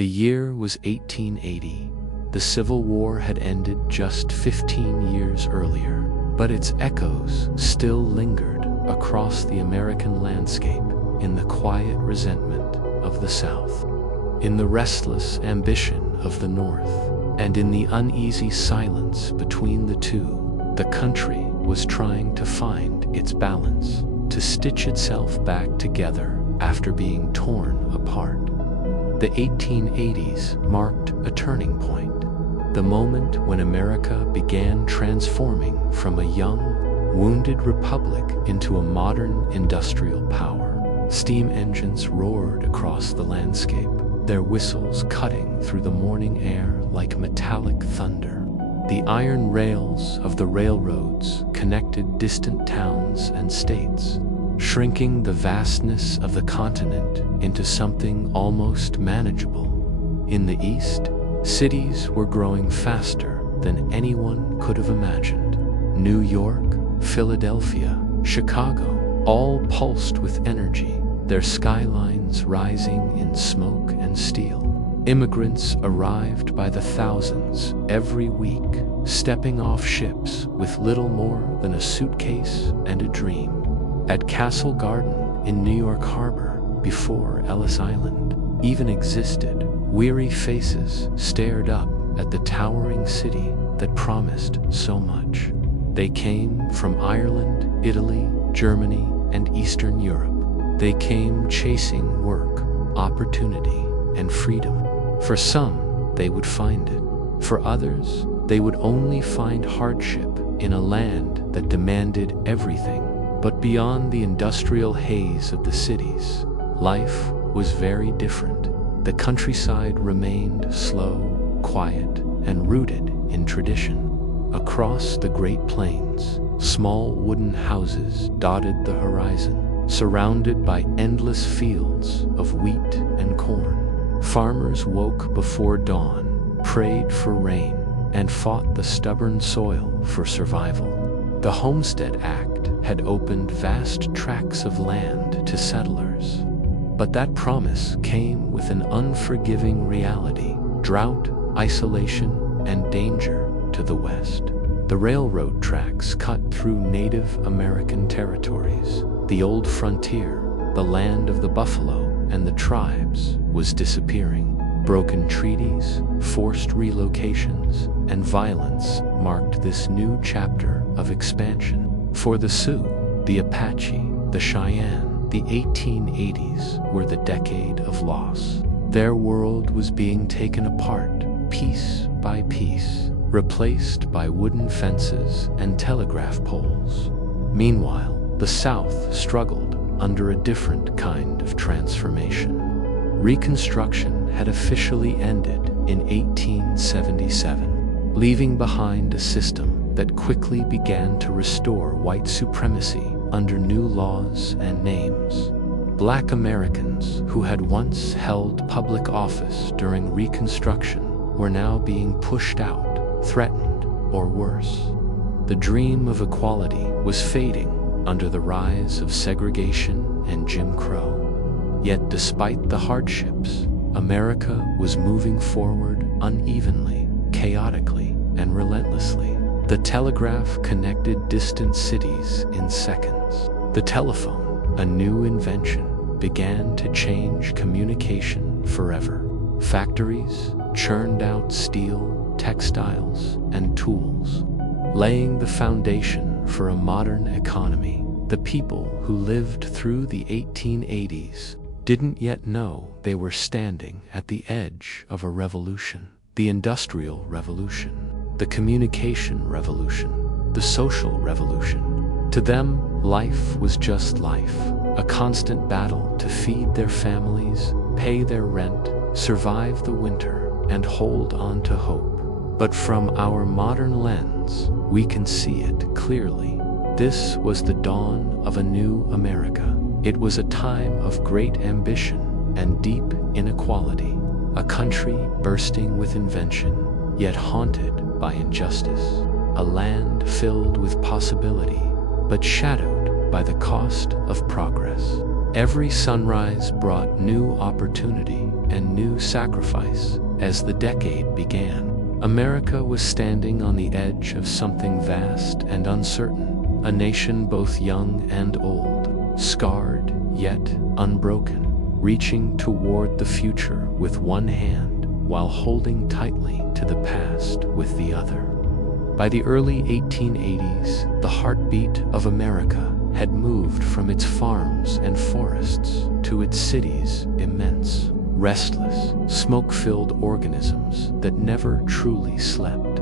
The year was 1880. The Civil War had ended just 15 years earlier, but its echoes still lingered across the American landscape in the quiet resentment of the South, in the restless ambition of the North, and in the uneasy silence between the two. The country was trying to find its balance, to stitch itself back together after being torn apart. The 1880s marked a turning point, the moment when America began transforming from a young, wounded republic into a modern industrial power. Steam engines roared across the landscape, their whistles cutting through the morning air like metallic thunder. The iron rails of the railroads connected distant towns and states, shrinking the vastness of the continent into something almost manageable. In the East, cities were growing faster than anyone could have imagined. New York, Philadelphia, Chicago, all pulsed with energy, their skylines rising in smoke and steel. Immigrants arrived by the thousands every week, stepping off ships with little more than a suitcase and a dream. At Castle Garden in New York Harbor, before Ellis Island even existed, weary faces stared up at the towering city that promised so much. They came from Ireland, Italy, Germany, and Eastern Europe. They came chasing work, opportunity, and freedom. For some, they would find it. For others, they would only find hardship in a land that demanded everything. But beyond the industrial haze of the cities, life was very different. The countryside remained slow, quiet, and rooted in tradition. Across the Great Plains, small wooden houses dotted the horizon, surrounded by endless fields of wheat and corn. Farmers woke before dawn, prayed for rain, and fought the stubborn soil for survival. The Homestead Act had opened vast tracts of land to settlers. But that promise came with an unforgiving reality: drought, isolation, and danger to the west. The railroad tracks cut through Native American territories. The old frontier, the land of the buffalo and the tribes, was disappearing. Broken treaties, forced relocations, and violence marked this new chapter of expansion. For the Sioux, the Apache, the Cheyenne, the 1880s were the decade of loss. Their world was being taken apart, piece by piece, replaced by wooden fences and telegraph poles. Meanwhile, the South struggled under a different kind of transformation. Reconstruction had officially ended in 1877, leaving behind a system that quickly began to restore white supremacy under new laws and names. Black Americans who had once held public office during Reconstruction were now being pushed out, threatened, or worse. The dream of equality was fading under the rise of segregation and Jim Crow. Yet despite the hardships, America was moving forward unevenly, chaotically, and relentlessly. The telegraph connected distant cities in seconds. The telephone, a new invention, began to change communication forever. Factories churned out steel, textiles, and tools, laying the foundation for a modern economy. The people who lived through the 1880s didn't yet know they were standing at the edge of a revolution. The Industrial Revolution, the Communication Revolution, the Social Revolution. To them, life was just life, a constant battle to feed their families, pay their rent, survive the winter, and hold on to hope. But from our modern lens, we can see it clearly. This was the dawn of a new America. It was a time of great ambition and deep inequality, a country bursting with invention, yet haunted by injustice, a land filled with possibility, but shadowed by the cost of progress. Every sunrise brought new opportunity, and new sacrifice as the decade began. America was standing on the edge of something vast and uncertain, a nation both young and old, scarred yet unbroken, reaching toward the future with one hand while holding tightly to the past with the other. By the early 1880s, the heartbeat of America had moved from its farms and forests to its cities, immense, restless, smoke-filled organisms that never truly slept.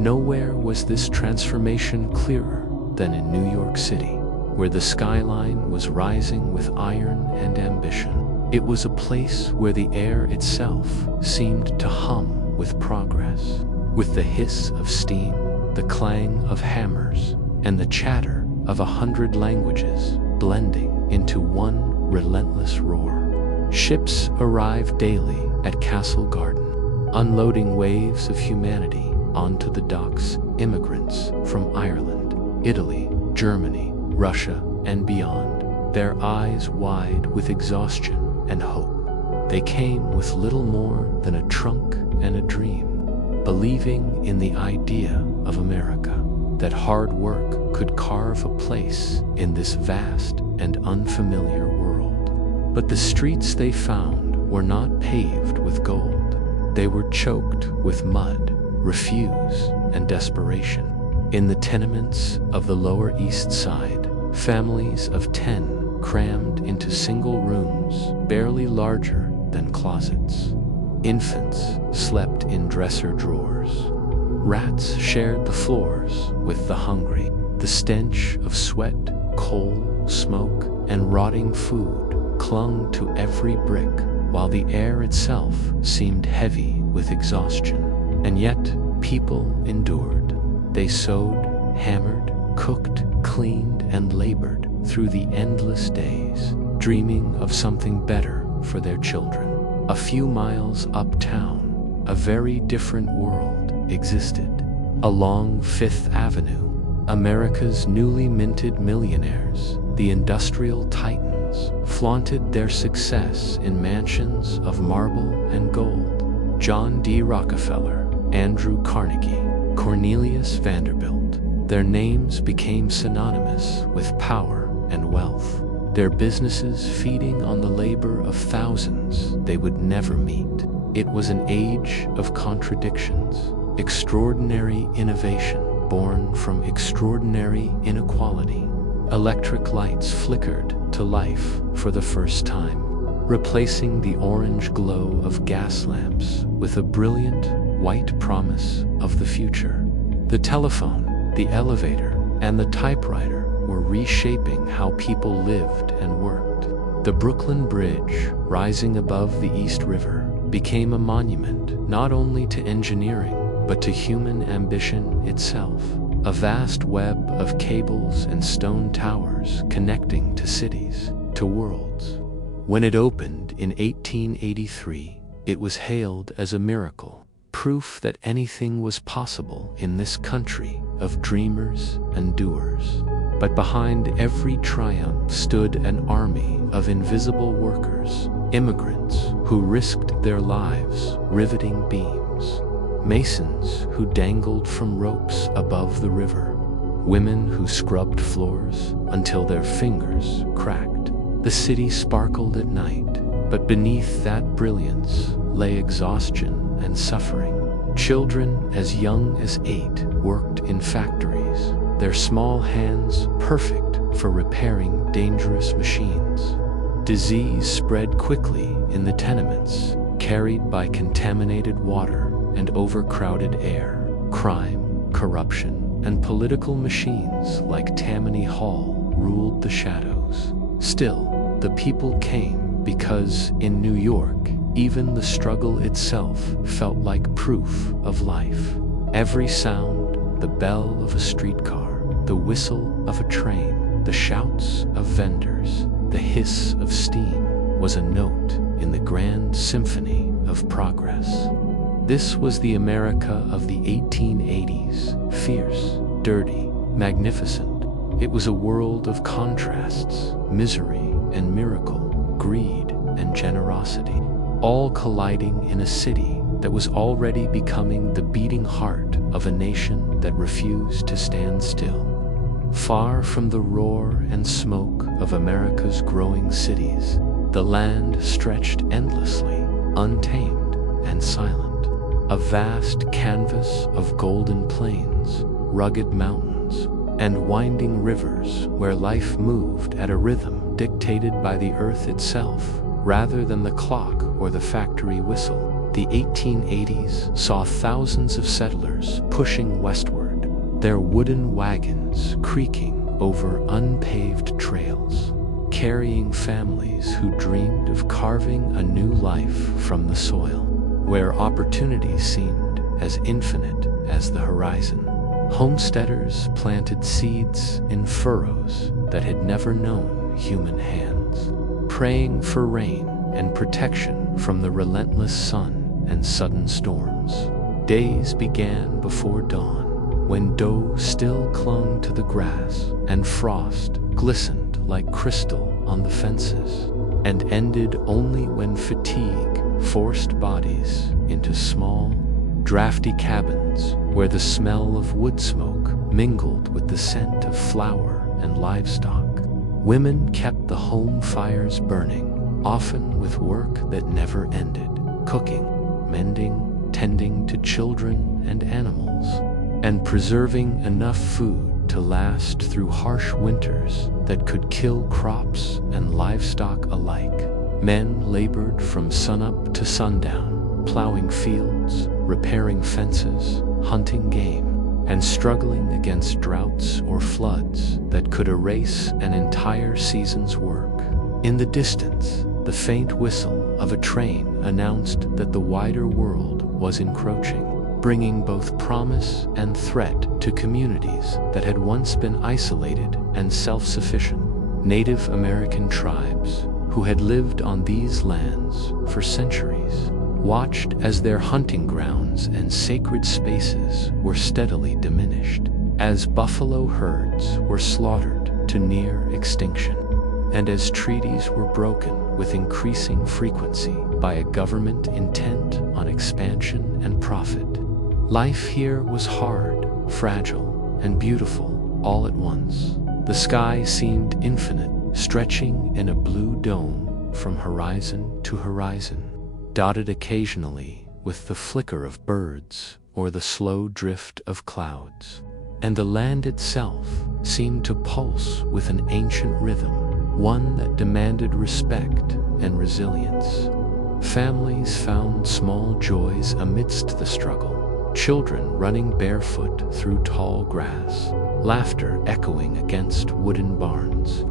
Nowhere was this transformation clearer than in New York City, where the skyline was rising with iron and ambition. It was a place where the air itself seemed to hum with progress, with the hiss of steam, the clang of hammers, and the chatter of 100 languages blending into one relentless roar. Ships arrived daily at Castle Garden, unloading waves of humanity onto the docks, immigrants from Ireland, Italy, Germany, Russia, and beyond, their eyes wide with exhaustion and hope. They came with little more than a trunk and a dream, believing in the idea of America, that hard work could carve a place in this vast and unfamiliar world. But the streets they found were not paved with gold. They were choked with mud, refuse, and desperation. In the tenements of the Lower East Side, families of 10 crammed into single rooms barely larger than closets. Infants slept in dresser drawers. Rats shared the floors with the hungry. The stench of sweat, coal, smoke, and rotting food clung to every brick, while the air itself seemed heavy with exhaustion. And yet, people endured. They sewed, hammered, cooked, cleaned, and labored through the endless days, dreaming of something better for their children. A few miles uptown, a very different world existed. Along Fifth Avenue, America's newly minted millionaires, the industrial titans, flaunted their success in mansions of marble and gold. John D. Rockefeller, Andrew Carnegie, Cornelius Vanderbilt, their names became synonymous with power and wealth, their businesses feeding on the labor of thousands they would never meet. It was an age of contradictions, extraordinary innovation born from extraordinary inequality. Electric lights flickered to life for the first time, replacing the orange glow of gas lamps with a brilliant white promise of the future. The telephone, the elevator, and the typewriter were reshaping how people lived and worked. The Brooklyn Bridge, rising above the East River, became a monument not only to engineering, but to human ambition itself. A vast web of cables and stone towers connecting to cities, to worlds. When it opened in 1883, it was hailed as a miracle, proof that anything was possible in this country of dreamers and doers. But behind every triumph stood an army of invisible workers, immigrants who risked their lives riveting beams, masons who dangled from ropes above the river, women who scrubbed floors until their fingers cracked. The city sparkled at night, but beneath that brilliance lay exhaustion and suffering. Children as young as 8 worked in factories, their small hands perfect for repairing dangerous machines. Disease spread quickly in the tenements, carried by contaminated water and overcrowded air. Crime, corruption, and political machines like Tammany Hall ruled the shadows. Still, the people came because in New York, even the struggle itself felt like proof of life. Every sound, the bell of a streetcar, the whistle of a train, the shouts of vendors, the hiss of steam, was a note in the grand symphony of progress. This was the America of the 1880s, fierce, dirty, magnificent. It was a world of contrasts, misery and miracle, greed and generosity. all colliding in a city that was already becoming the beating heart of a nation that refused to stand still. Far from the roar and smoke of America's growing cities, the land stretched endlessly, untamed and silent. A vast canvas of golden plains, rugged mountains, and winding rivers where life moved at a rhythm dictated by the earth itself, rather than the clock or the factory whistle. The 1880s saw thousands of settlers pushing westward, their wooden wagons creaking over unpaved trails, carrying families who dreamed of carving a new life from the soil, where opportunity seemed as infinite as the horizon. Homesteaders planted seeds in furrows that had never known human hands, praying for rain and protection from the relentless sun and sudden storms. Days began before dawn, when dew still clung to the grass and frost glistened like crystal on the fences, and ended only when fatigue forced bodies into small, drafty cabins where the smell of wood smoke mingled with the scent of flour and livestock. Women kept the home fires burning, often with work that never ended, cooking, mending, tending to children and animals, and preserving enough food to last through harsh winters that could kill crops and livestock alike. Men labored from sunup to sundown, plowing fields, repairing fences, hunting game, and struggling against droughts or floods that could erase an entire season's work. In the distance, the faint whistle of a train announced that the wider world was encroaching, bringing both promise and threat to communities that had once been isolated and self-sufficient. Native American tribes, who had lived on these lands for centuries, watched as their hunting grounds and sacred spaces were steadily diminished, as buffalo herds were slaughtered to near extinction, and as treaties were broken with increasing frequency by a government intent on expansion and profit. Life here was hard, fragile, and beautiful all at once. The sky seemed infinite, stretching in a blue dome from horizon to horizon, dotted occasionally with the flicker of birds or the slow drift of clouds. And the land itself seemed to pulse with an ancient rhythm, one that demanded respect and resilience. Families found small joys amidst the struggle, children running barefoot through tall grass, laughter echoing against wooden barns,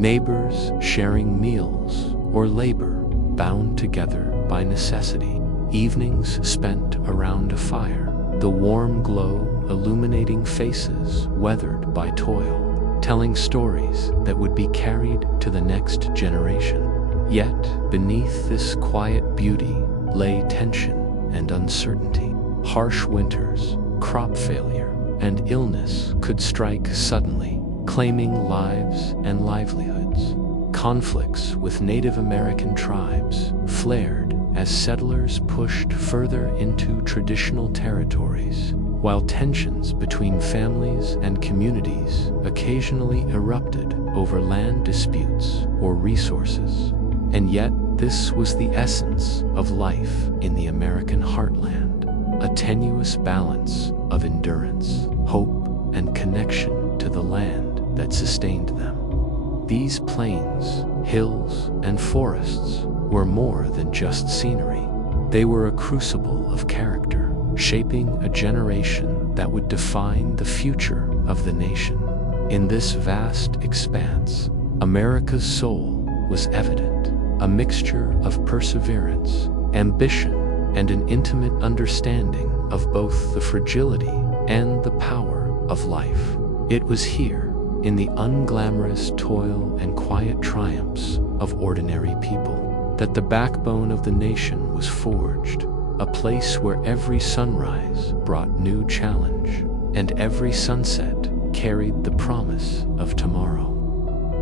neighbors sharing meals or labor bound together by necessity, evenings spent around a fire, the warm glow illuminating faces weathered by toil, telling stories that would be carried to the next generation. Yet, beneath this quiet beauty lay tension and uncertainty. Harsh winters, crop failure, and illness could strike suddenly, claiming lives and livelihoods. Conflicts with Native American tribes flared as settlers pushed further into traditional territories, while tensions between families and communities occasionally erupted over land disputes or resources. And yet, this was the essence of life in the American heartland, a tenuous balance of endurance, hope, and connection to the land that sustained them. These plains, hills, and forests were more than just scenery. They were a crucible of character, shaping a generation that would define the future of the nation. In this vast expanse, America's soul was evident, a mixture of perseverance, ambition, and an intimate understanding of both the fragility and the power of life. It was here, in the unglamorous toil and quiet triumphs of ordinary people, that the backbone of the nation was forged, a place where every sunrise brought new challenge, and every sunset carried the promise of tomorrow.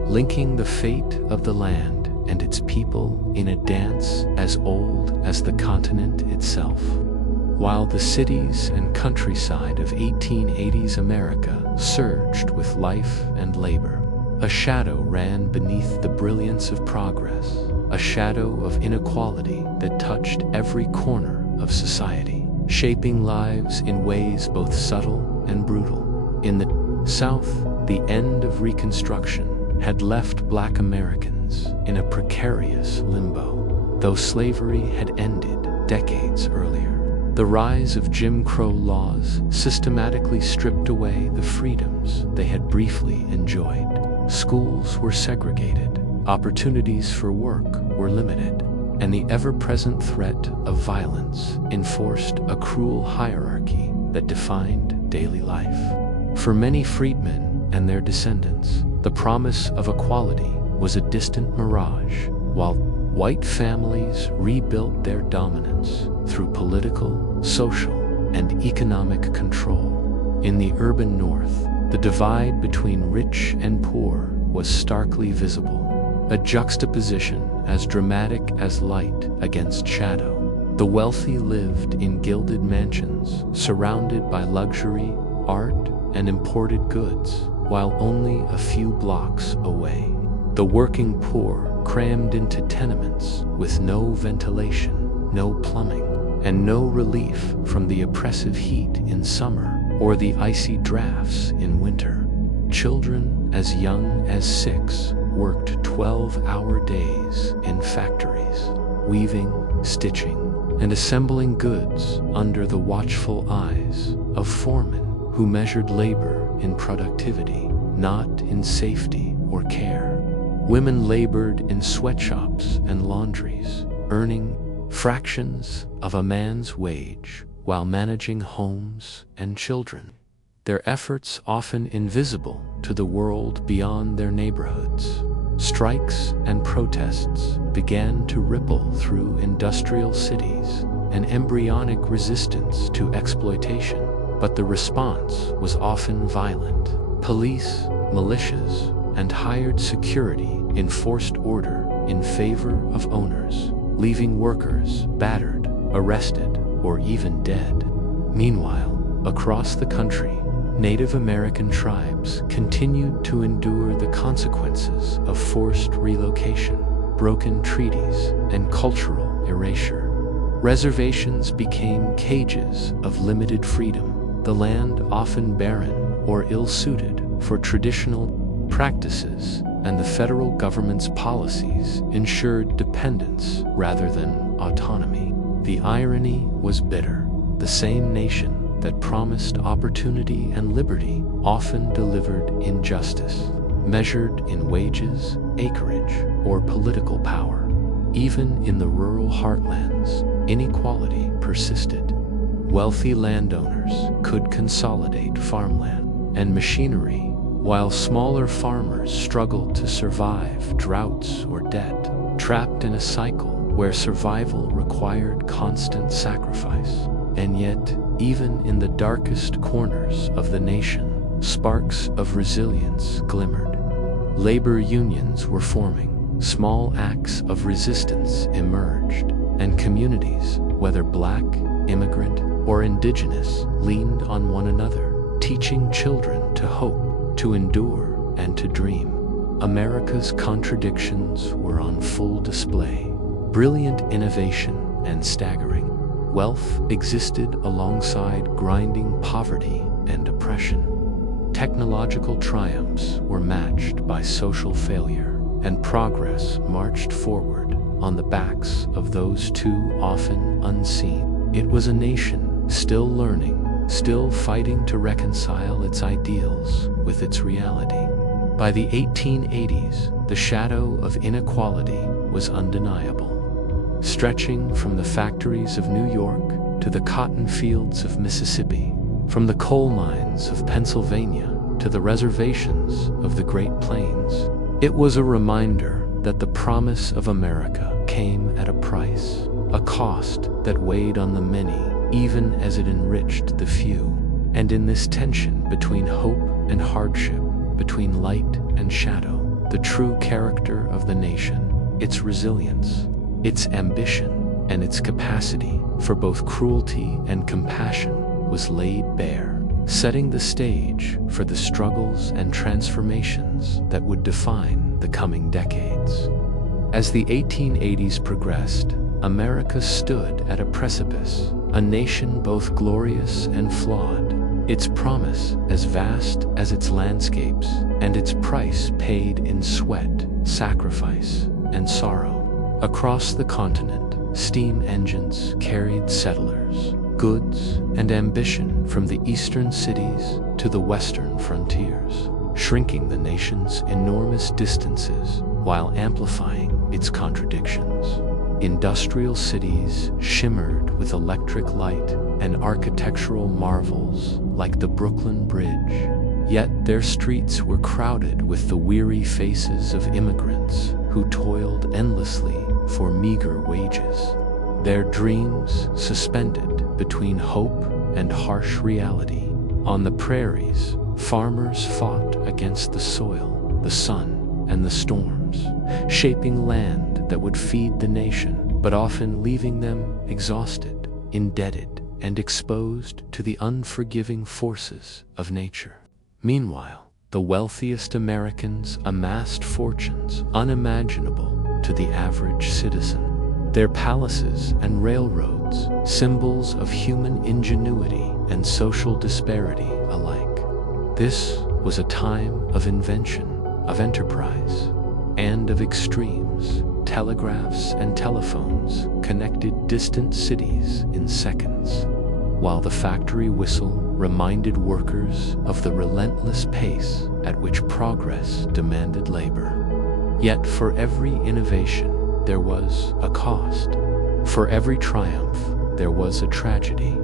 Linking the fate of the land and its people in a dance as old as the continent itself. While the cities and countryside of 1880s America surged with life and labor, a shadow ran beneath the brilliance of progress, a shadow of inequality that touched every corner of society, shaping lives in ways both subtle and brutal. In the South, the end of Reconstruction had left Black Americans in a precarious limbo, though slavery had ended decades earlier. The rise of Jim Crow laws systematically stripped away the freedoms they had briefly enjoyed. Schools were segregated, opportunities for work were limited, and the ever-present threat of violence enforced a cruel hierarchy that defined daily life. For many freedmen and their descendants, the promise of equality was a distant mirage, while white families rebuilt their dominance through political, social, and economic control. In the urban North, the divide between rich and poor was starkly visible, a juxtaposition as dramatic as light against shadow. The wealthy lived in gilded mansions, surrounded by luxury, art, and imported goods, while only a few blocks away, the working poor crammed into tenements with no ventilation, no plumbing, and no relief from the oppressive heat in summer or the icy drafts in winter. Children as young as 6 worked 12-hour days in factories, weaving, stitching, and assembling goods under the watchful eyes of foremen who measured labor in productivity, not in safety or care. Women labored in sweatshops and laundries, earning fractions of a man's wage while managing homes and children, their efforts often invisible to the world beyond their neighborhoods. Strikes and protests began to ripple through industrial cities, an embryonic resistance to exploitation, but the response was often violent. Police, militias, and hired security enforced order in favor of owners, leaving workers battered, arrested, or even dead. Meanwhile, across the country, Native American tribes continued to endure the consequences of forced relocation, broken treaties, and cultural erasure. Reservations became cages of limited freedom, the land often barren or ill-suited for traditional practices, and the federal government's policies ensured dependence rather than autonomy. The irony was bitter. The same nation that promised opportunity and liberty often delivered injustice, measured in wages, acreage, or political power. Even in the rural heartlands, inequality persisted. Wealthy landowners could consolidate farmland and machinery, while smaller farmers struggled to survive droughts or debt, trapped in a cycle where survival required constant sacrifice. And yet, even in the darkest corners of the nation, sparks of resilience glimmered. Labor unions were forming, small acts of resistance emerged, and communities, whether Black, immigrant, or indigenous, leaned on one another, teaching children to hope, to endure, and to dream. America's contradictions were on full display. Brilliant innovation and staggering wealth existed alongside grinding poverty and oppression. Technological triumphs were matched by social failure, and progress marched forward on the backs of those too often unseen. It was a nation still learning, still fighting to reconcile its ideals with its reality. By the 1880s, the shadow of inequality was undeniable. Stretching from the factories of New York to the cotton fields of Mississippi, from the coal mines of Pennsylvania to the reservations of the Great Plains, it was a reminder that the promise of America came at a price, a cost that weighed on the many, even as it enriched the few. And in this tension between hope and hardship, between light and shadow, the true character of the nation its resilience, its ambition, and its capacity for both cruelty and compassion was laid bare, setting the stage for the struggles and transformations that would define the coming decades. As the 1880s progressed, America stood at a precipice, a nation both glorious and flawed, its promise as vast as its landscapes, and its price paid in sweat, sacrifice, and sorrow. Across the continent, steam engines carried settlers, goods, and ambition from the eastern cities to the western frontiers, shrinking the nation's enormous distances while amplifying its contradictions. Industrial cities shimmered with electric light and architectural marvels like the Brooklyn Bridge, yet their streets were crowded with the weary faces of immigrants who toiled endlessly for meager wages, their dreams suspended between hope and harsh reality. On the prairies, farmers fought against the soil, the sun, and the storms, shaping land that would feed the nation, but often leaving them exhausted, indebted, and exposed to the unforgiving forces of nature. Meanwhile, the wealthiest Americans amassed fortunes unimaginable to the average citizen. Their palaces and railroads, symbols of human ingenuity and social disparity alike. This was a time of invention, of enterprise, and of extremes. Telegraphs and telephones connected distant cities in seconds, while the factory whistle reminded workers of the relentless pace at which progress demanded labor. Yet for every innovation, there was a cost. For every triumph, there was a tragedy.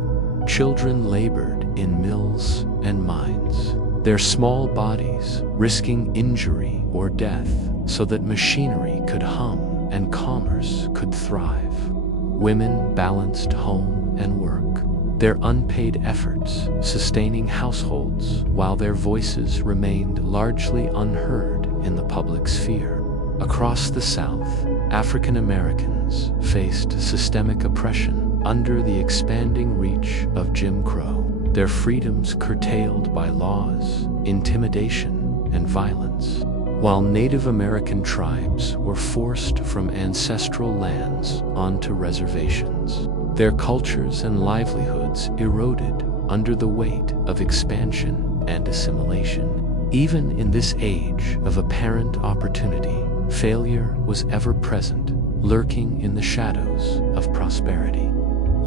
Children labored in mills and mines, their small bodies risking injury or death so that machinery could hum and commerce could thrive. Women balanced home and work, their unpaid efforts sustaining households while their voices remained largely unheard in the public sphere. Across the South, African Americans faced systemic oppression under the expanding reach of Jim Crow, their freedoms curtailed by laws, intimidation, and violence, while Native American tribes were forced from ancestral lands onto reservations. Their cultures and livelihoods eroded under the weight of expansion and assimilation. Even in this age of apparent opportunity, failure was ever present, lurking in the shadows of prosperity.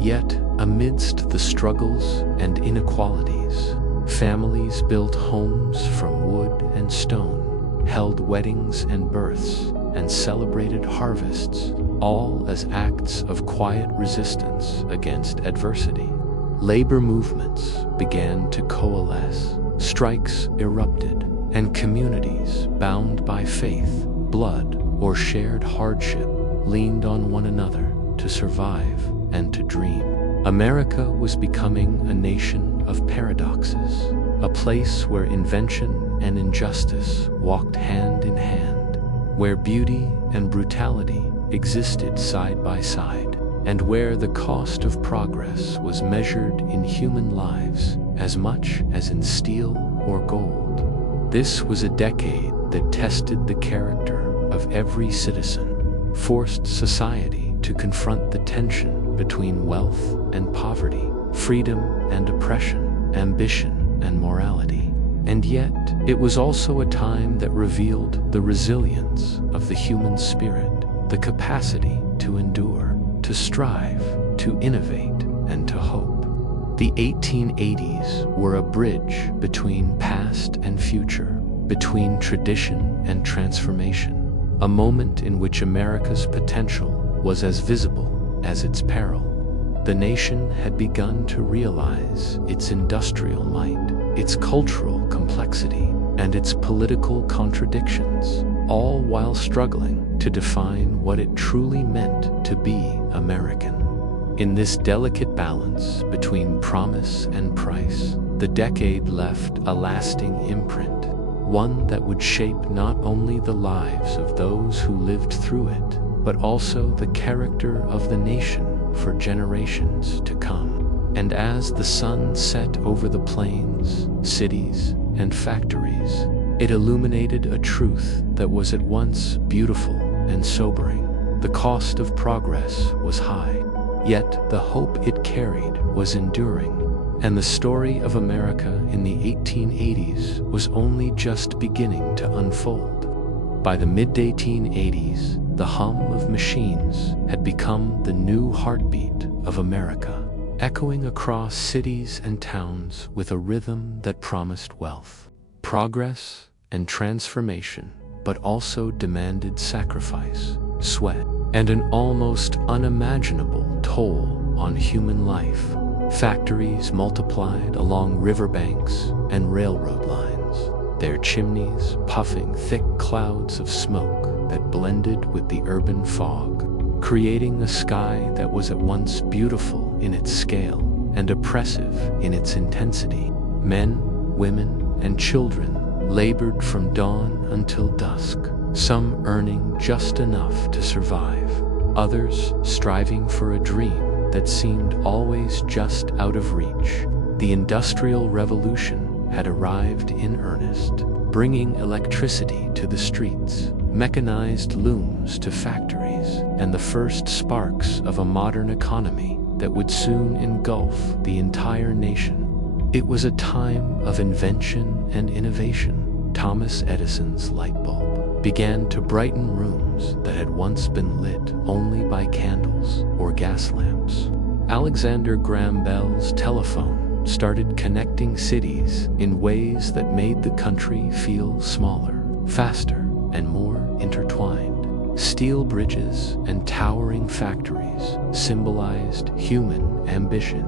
Yet, amidst the struggles and inequalities, families built homes from wood and stone, held weddings and births, and celebrated harvests, all as acts of quiet resistance against adversity. Labor movements began to coalesce, strikes erupted, and communities bound by faith, blood, or shared hardship leaned on one another to survive and to dream. America was becoming a nation of paradoxes, a place where invention and injustice walked hand in hand, where beauty and brutality existed side by side, and where the cost of progress was measured in human lives as much as in steel or gold. This was a decade that tested the character of every citizen, forced society to confront the tension between wealth and poverty, freedom and oppression, ambition and morality. And yet, it was also a time that revealed the resilience of the human spirit, the capacity to endure, to strive, to innovate, and to hope. The 1880s were a bridge between past and future, between tradition and transformation, a moment in which America's potential was as visible as its peril. The nation had begun to realize its industrial might, its cultural complexity, and its political contradictions, all while struggling to define what it truly meant to be American. In this delicate balance between promise and price, the decade left a lasting imprint, one that would shape not only the lives of those who lived through it, but also the character of the nation for generations to come. And as the sun set over the plains, cities, and factories, it illuminated a truth that was at once beautiful and sobering. The cost of progress was high, yet the hope it carried was enduring. And the story of America in the 1880s was only just beginning to unfold. By the mid-1880s, the hum of machines had become the new heartbeat of America, echoing across cities and towns with a rhythm that promised wealth, progress, and transformation, but also demanded sacrifice, sweat, and an almost unimaginable toll on human life. Factories multiplied along riverbanks and railroad lines, their chimneys puffing thick clouds of smoke that blended with the urban fog, creating a sky that was at once beautiful in its scale and oppressive in its intensity. Men, women, and children labored from dawn until dusk, some earning just enough to survive, others striving for a dream that seemed always just out of reach. The Industrial Revolution had arrived in earnest, bringing electricity to the streets, mechanized looms to factories, and the first sparks of a modern economy that would soon engulf the entire nation. It was a time of invention and innovation. Thomas Edison's light bulb began to brighten rooms that had once been lit only by candles or gas lamps. Alexander Graham Bell's telephone started connecting cities in ways that made the country feel smaller, faster, and more intertwined. Steel bridges and towering factories symbolized human ambition,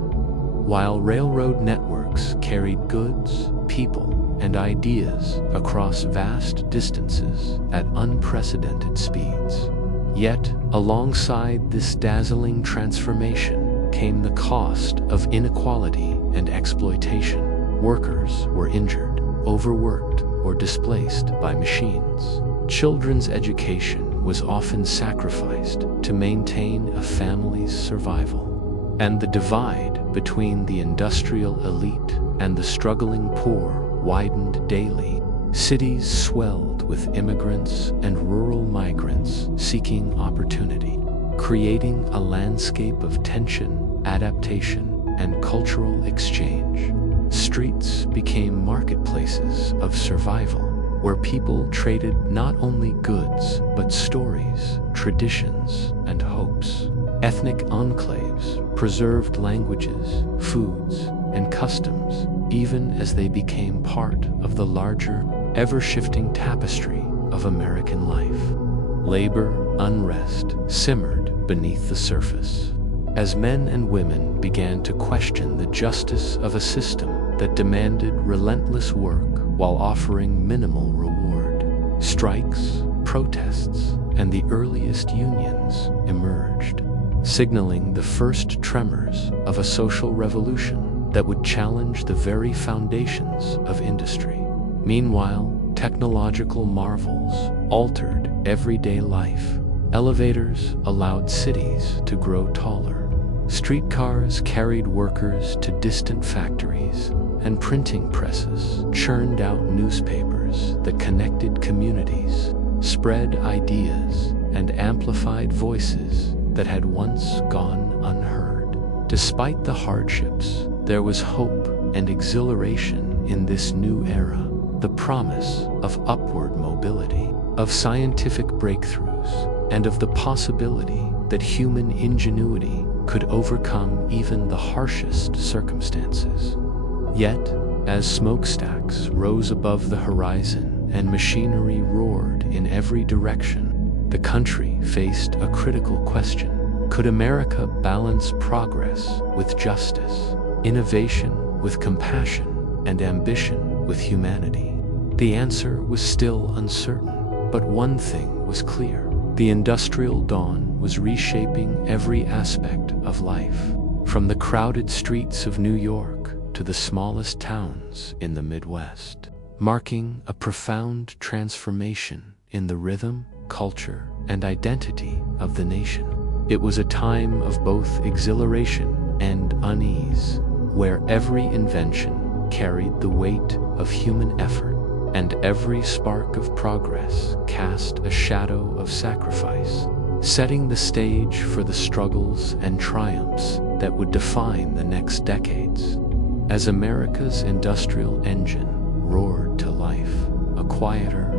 while railroad networks carried goods, people, and ideas across vast distances at unprecedented speeds. Yet, alongside this dazzling transformation came the cost of inequality and exploitation. Workers were injured, overworked, or displaced by machines. Children's education was often sacrificed to maintain a family's survival. And the divide between the industrial elite and the struggling poor widened daily. Cities swelled with immigrants and rural migrants seeking opportunity, creating a landscape of tension, adaptation, and cultural exchange. Streets became marketplaces of survival, where people traded not only goods, but stories, traditions, and hopes. Ethnic enclaves preserved languages, foods, and customs, even as they became part of the larger, ever-shifting tapestry of American life. Labor unrest simmered beneath the surface, as men and women began to question the justice of a system that demanded relentless work while offering minimal reward. Strikes, protests, and the earliest unions emerged, signaling the first tremors of a social revolution that would challenge the very foundations of industry. Meanwhile, technological marvels altered everyday life. Elevators allowed cities to grow taller. Streetcars carried workers to distant factories, and printing presses churned out newspapers that connected communities, spread ideas, and amplified voices that had once gone unheard. Despite the hardships, there was hope and exhilaration in this new era, the promise of upward mobility, of scientific breakthroughs, and of the possibility that human ingenuity could overcome even the harshest circumstances. Yet, as smokestacks rose above the horizon and machinery roared in every direction, the country faced a critical question. Could America balance progress with justice, innovation with compassion, and ambition with humanity? The answer was still uncertain, but one thing was clear. The industrial dawn was reshaping every aspect of life, from the crowded streets of New York to the smallest towns in the Midwest. marking a profound transformation in the rhythm, culture, and identity of the nation. It was a time of both exhilaration and unease, where every invention carried the weight of human effort, and every spark of progress cast a shadow of sacrifice, setting the stage for the struggles and triumphs that would define the next decades. As America's industrial engine roared to life, a quieter,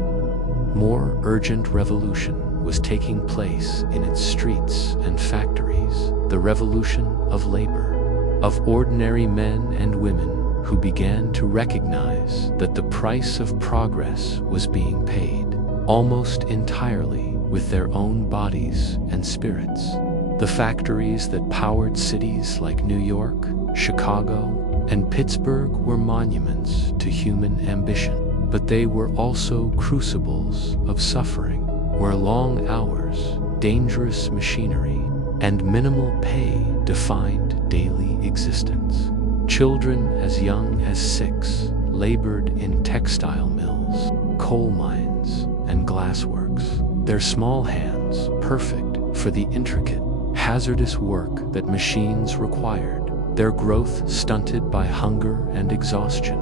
more urgent revolution was taking place in its streets and factories, the revolution of labor, of ordinary men and women who began to recognize that the price of progress was being paid almost entirely with their own bodies and spirits. The factories that powered cities like New York, Chicago, and Pittsburgh were monuments to human ambition, but they were also crucibles of suffering, where long hours, dangerous machinery, and minimal pay defined daily existence. Children as young as 6 labored in textile mills, coal mines, and glassworks, their small hands perfect for the intricate, hazardous work that machines required, their growth stunted by hunger and exhaustion.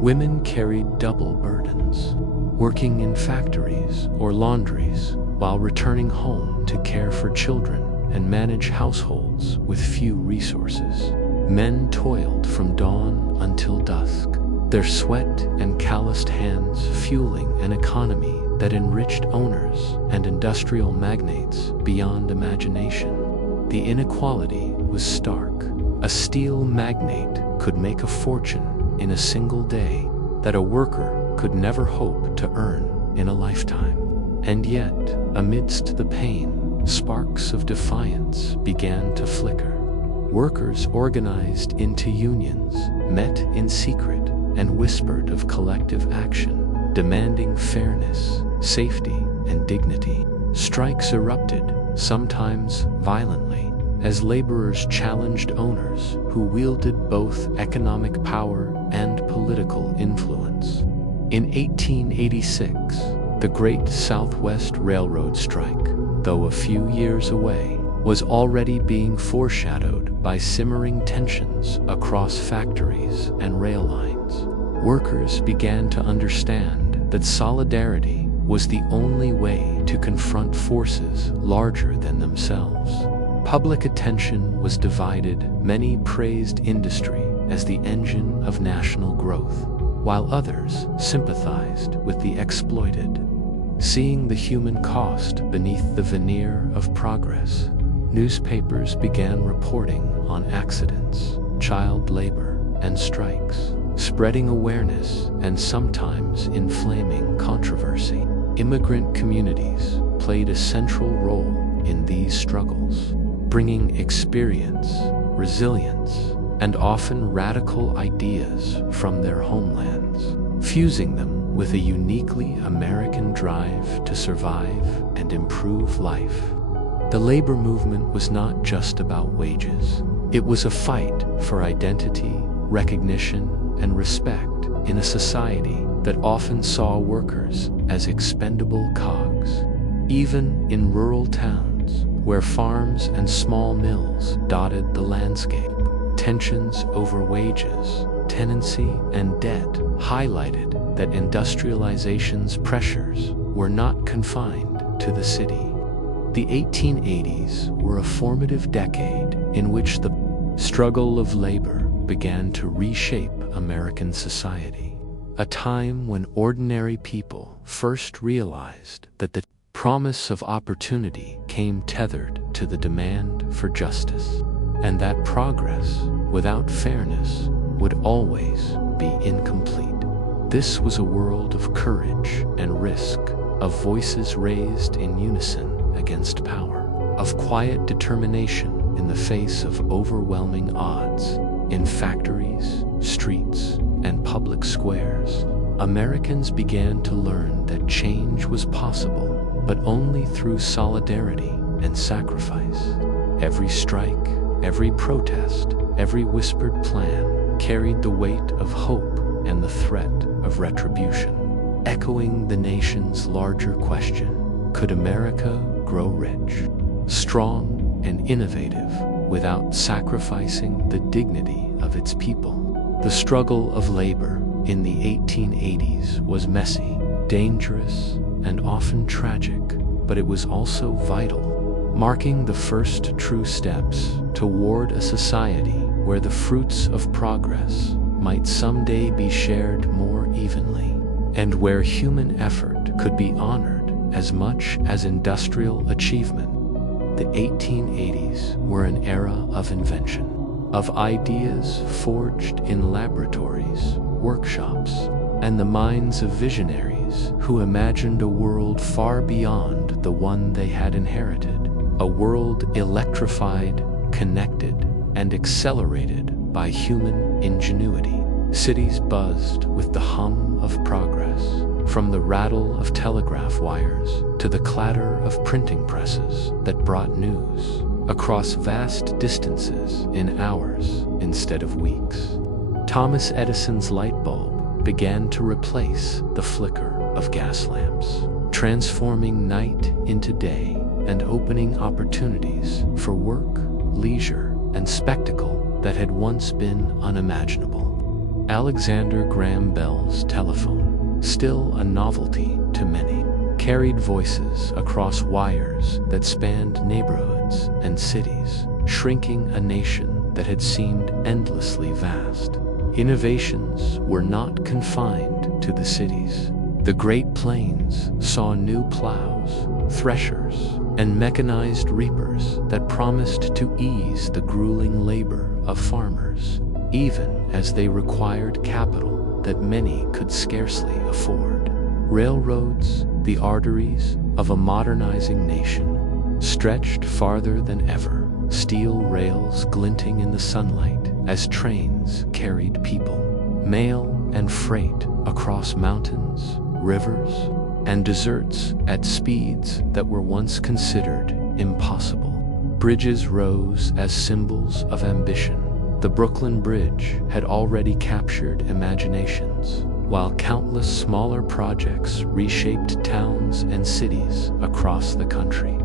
Women carried double burdens, working in factories or laundries while returning home to care for children and manage households with few resources. Men toiled from dawn until dusk, their sweat and calloused hands fueling an economy that enriched owners and industrial magnates beyond imagination. The inequality was stark. A steel magnate could make a fortune in a single day that a worker could never hope to earn in a lifetime. And yet, amidst the pain, sparks of defiance began to flicker. Workers organized into unions, met in secret, and whispered of collective action, demanding fairness, safety, and dignity. Strikes erupted, sometimes violently, as laborers challenged owners who wielded both economic power and political influence. In 1886, the Great Southwest Railroad strike, though a few years away, was already being foreshadowed by simmering tensions across factories and rail lines. Workers began to understand that solidarity was the only way to confront forces larger than themselves. Public attention was divided. Many praised industry as the engine of national growth, while others sympathized with the exploited. Seeing the human cost beneath the veneer of progress, newspapers began reporting on accidents, child labor, and strikes, spreading awareness and sometimes inflaming controversy. Immigrant communities played a central role in these struggles, bringing experience, resilience, and often radical ideas from their homelands, fusing them with a uniquely American drive to survive and improve life. The labor movement was not just about wages. It was a fight for identity, recognition, and respect in a society that often saw workers as expendable cogs. Even in rural towns, where farms and small mills dotted the landscape, tensions over wages, tenancy, and debt highlighted that industrialization's pressures were not confined to the city. The 1880s were a formative decade in which the struggle of labor began to reshape American society, a time when ordinary people first realized that the promise of opportunity came tethered to the demand for justice, and that progress without fairness would always be incomplete. This was a world of courage and risk, of voices raised in unison against power, of quiet determination in the face of overwhelming odds. In factories, streets, and public squares, Americans began to learn that change was possible, but only through solidarity and sacrifice. Every strike, every protest, every whispered plan carried the weight of hope and the threat of retribution, echoing the nation's larger question: could America grow rich, strong, and innovative without sacrificing the dignity of its people? The struggle of labor in the 1880s was messy, dangerous, and often tragic, but it was also vital, marking the first true steps toward a society where the fruits of progress might someday be shared more evenly, and where human effort could be honored as much as industrial achievement. The 1880s were an era of invention, of ideas forged in laboratories, workshops, and the minds of visionaries who imagined a world far beyond the one they had inherited, a world electrified, connected, and accelerated by human ingenuity. Cities buzzed with the hum of progress, from the rattle of telegraph wires to the clatter of printing presses that brought news across vast distances in hours instead of weeks. Thomas Edison's light bulb began to replace the flicker of gas lamps, transforming night into day and opening opportunities for work, leisure, and spectacle that had once been unimaginable. Alexander Graham Bell's telephone, still a novelty to many, carried voices across wires that spanned neighborhoods and cities, shrinking a nation that had seemed endlessly vast. Innovations were not confined to the cities. The Great Plains saw new plows, threshers, and mechanized reapers that promised to ease the grueling labor of farmers, even as they required capital that many could scarcely afford. Railroads, the arteries of a modernizing nation, stretched farther than ever, steel rails glinting in the sunlight as trains carried people, mail, and freight across mountains, rivers, and deserts at speeds that were once considered impossible. Bridges rose as symbols of ambition. The Brooklyn Bridge had already captured imaginations, while countless smaller projects reshaped towns and cities across the country.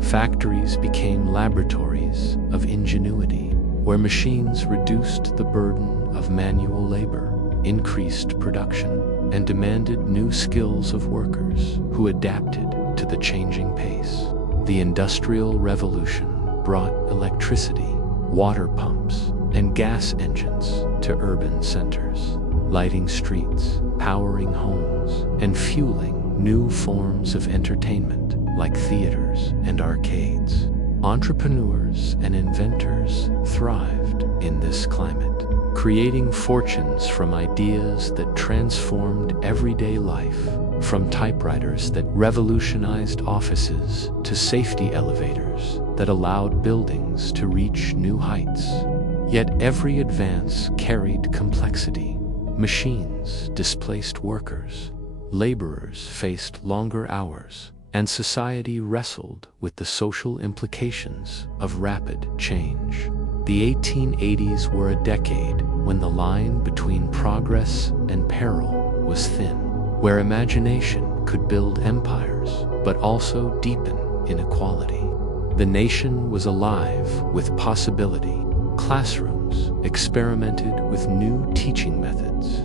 Factories became laboratories of ingenuity, where machines reduced the burden of manual labor, increased production, and demanded new skills of workers who adapted to the changing pace. The Industrial Revolution brought electricity, water pumps, and gas engines to urban centers, lighting streets, powering homes, and fueling new forms of entertainment like theaters and arcades. Entrepreneurs and inventors thrived in this climate, creating fortunes from ideas that transformed everyday life, from typewriters that revolutionized offices to safety elevators that allowed buildings to reach new heights. Yet every advance carried complexity. Machines displaced workers, laborers faced longer hours, and society wrestled with the social implications of rapid change. The 1880s were a decade when the line between progress and peril was thin, where imagination could build empires but also deepen inequality. The nation was alive with possibility. Classrooms experimented with new teaching methods.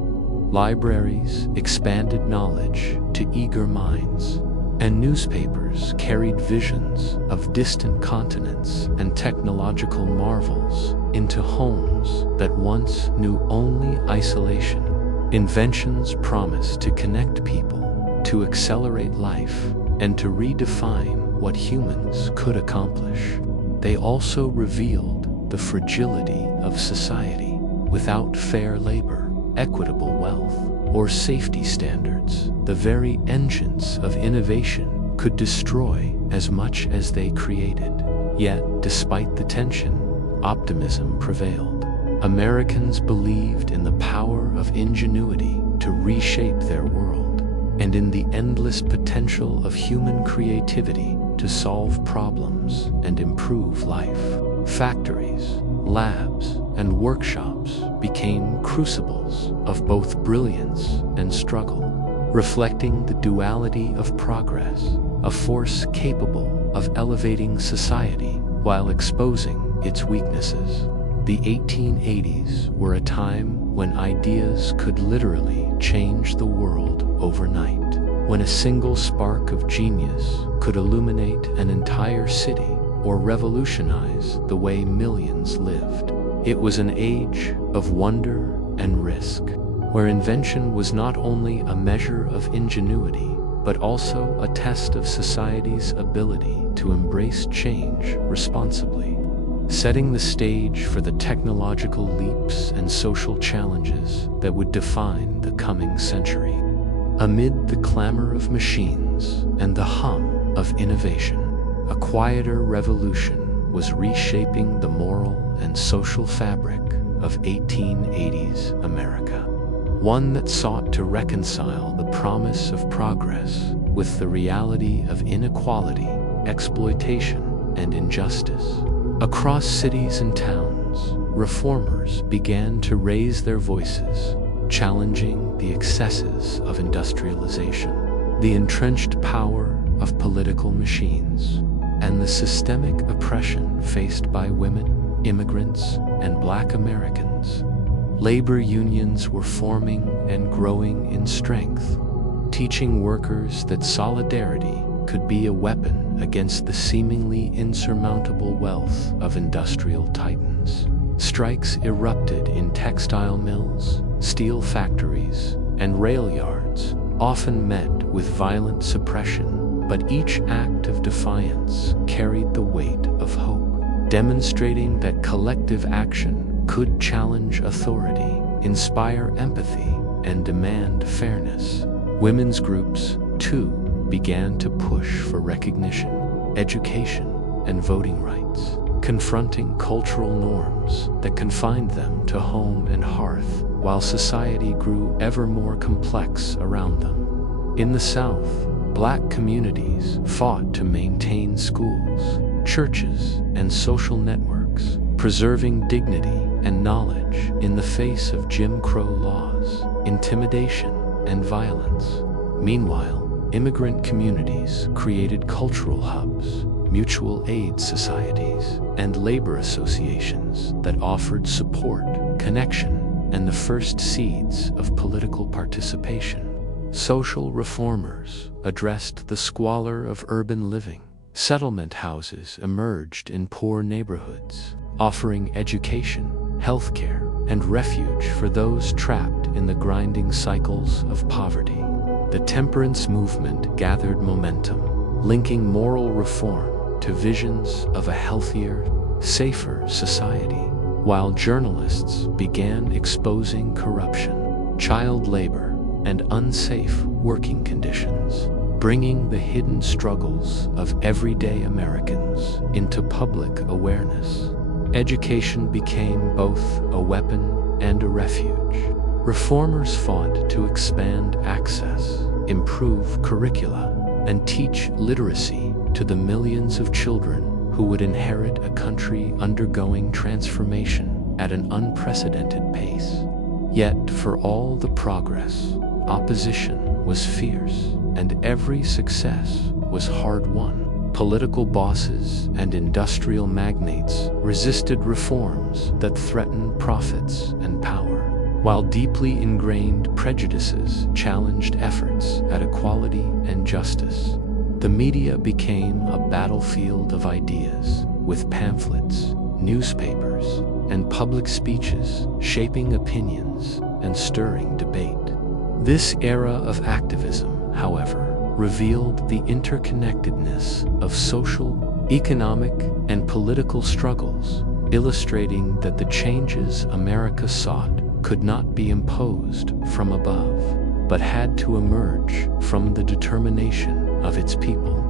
Libraries expanded knowledge to eager minds, and newspapers carried visions of distant continents and technological marvels into homes that once knew only isolation. Inventions promised to connect people, to accelerate life, and to redefine what humans could accomplish. They also revealed the fragility of society. Without fair labor, equitable wealth, or safety standards, the very engines of innovation could destroy as much as they created. Yet, despite the tension, optimism prevailed. Americans believed in the power of ingenuity to reshape their world, and in the endless potential of human creativity to solve problems and improve life. Factories, labs, and workshops became crucibles of both brilliance and struggle, reflecting the duality of progress, a force capable of elevating society while exposing its weaknesses. The 1880s were a time when ideas could literally change the world overnight, when a single spark of genius could illuminate an entire city or revolutionize the way millions lived. It was an age of wonder and risk, where invention was not only a measure of ingenuity, but also a test of society's ability to embrace change responsibly, setting the stage for the technological leaps and social challenges that would define the coming century. Amid the clamor of machines and the hum of innovation, a quieter revolution was reshaping the moral and social fabric of 1880s America. One that sought to reconcile the promise of progress with the reality of inequality, exploitation, and injustice. Across cities and towns, reformers began to raise their voices, challenging the excesses of industrialization, the entrenched power of political machines, and the systemic oppression faced by women, immigrants, and Black Americans. Labor unions were forming and growing in strength, teaching workers that solidarity could be a weapon against the seemingly insurmountable wealth of industrial titans. Strikes erupted in textile mills, steel factories, and rail yards, often met with violent suppression, but each act of defiance carried the weight of hope, demonstrating that collective action could challenge authority, inspire empathy, and demand fairness. Women's groups, too, began to push for recognition, education, and voting rights, confronting cultural norms that confined them to home and hearth, while society grew ever more complex around them. In the South, Black communities fought to maintain schools, churches, and social networks, preserving dignity and knowledge in the face of Jim Crow laws, intimidation, and violence. Meanwhile, immigrant communities created cultural hubs, mutual aid societies, and labor associations that offered support, connection, and the first seeds of political participation. Social reformers addressed the squalor of urban living. Settlement houses emerged in poor neighborhoods, offering education, healthcare, and refuge for those trapped in the grinding cycles of poverty. The temperance movement gathered momentum, linking moral reform to visions of a healthier, safer society, while journalists began exposing corruption, child labor, and unsafe working conditions, bringing the hidden struggles of everyday Americans into public awareness. Education became both a weapon and a refuge. Reformers fought to expand access, improve curricula, and teach literacy to the millions of children who would inherit a country undergoing transformation at an unprecedented pace. Yet, for all the progress, opposition was fierce, and every success was hard-won. Political bosses and industrial magnates resisted reforms that threatened profits and power, while deeply ingrained prejudices challenged efforts at equality and justice. The media became a battlefield of ideas, with pamphlets, newspapers, and public speeches shaping opinions and stirring debate. This era of activism, however, revealed the interconnectedness of social, economic, and political struggles, illustrating that the changes America sought could not be imposed from above, but had to emerge from the determination of its people.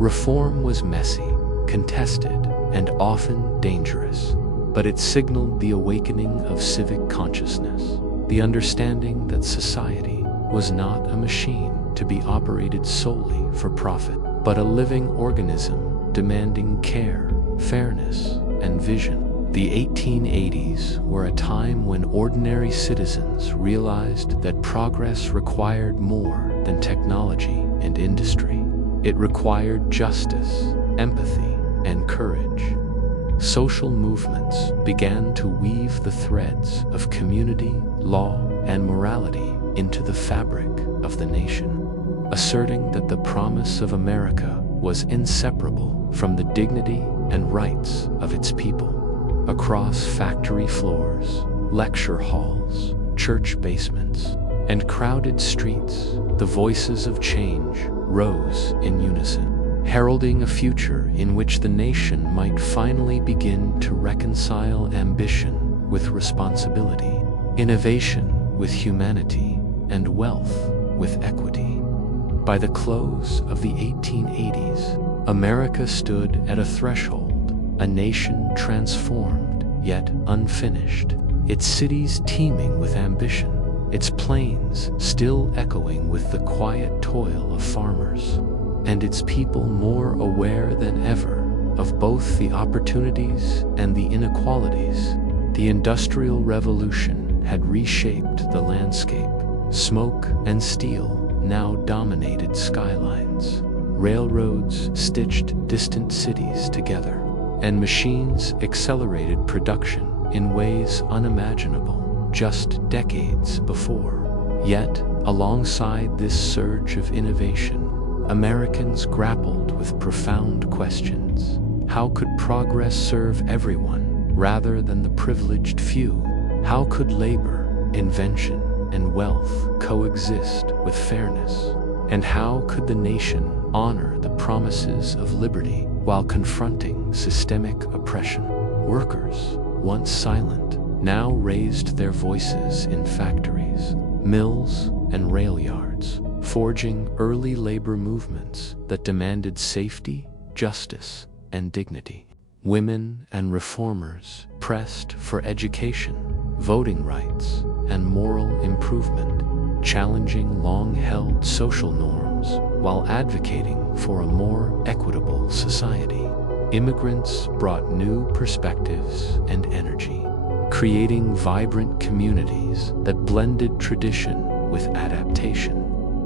Reform was messy, contested, and often dangerous, but it signaled the awakening of civic consciousness, the understanding that society was not a machine to be operated solely for profit, but a living organism demanding care, fairness, and vision. The 1880s were a time when ordinary citizens realized that progress required more than technology and industry. It required justice, empathy, and courage. Social movements began to weave the threads of community, law, and morality into the fabric of the nation, asserting that the promise of America was inseparable from the dignity and rights of its people. Across factory floors, lecture halls, church basements, and crowded streets, the voices of change rose in unison, heralding a future in which the nation might finally begin to reconcile ambition with responsibility, innovation with humanity, and wealth with equity. By the close of the 1880s, America stood at a threshold, a nation transformed yet unfinished, its cities teeming with ambition, its plains still echoing with the quiet toil of farmers, and its people more aware than ever of both the opportunities and the inequalities. The Industrial Revolution had reshaped the landscape. Smoke and steel now dominated skylines. Railroads stitched distant cities together, and machines accelerated production in ways unimaginable just decades before. Yet, alongside this surge of innovation, Americans grappled with profound questions. How could progress serve everyone rather than the privileged few? How could labor, invention, and wealth coexist with fairness? And how could the nation honor the promises of liberty while confronting systemic oppression? Workers, once silent, now raised their voices in factories, mills, and rail yards, forging early labor movements that demanded safety, justice, and dignity. Women and reformers pressed for education, voting rights, and moral improvement, challenging long-held social norms while advocating for a more equitable society. Immigrants brought new perspectives and energy, creating vibrant communities that blended tradition with adaptation,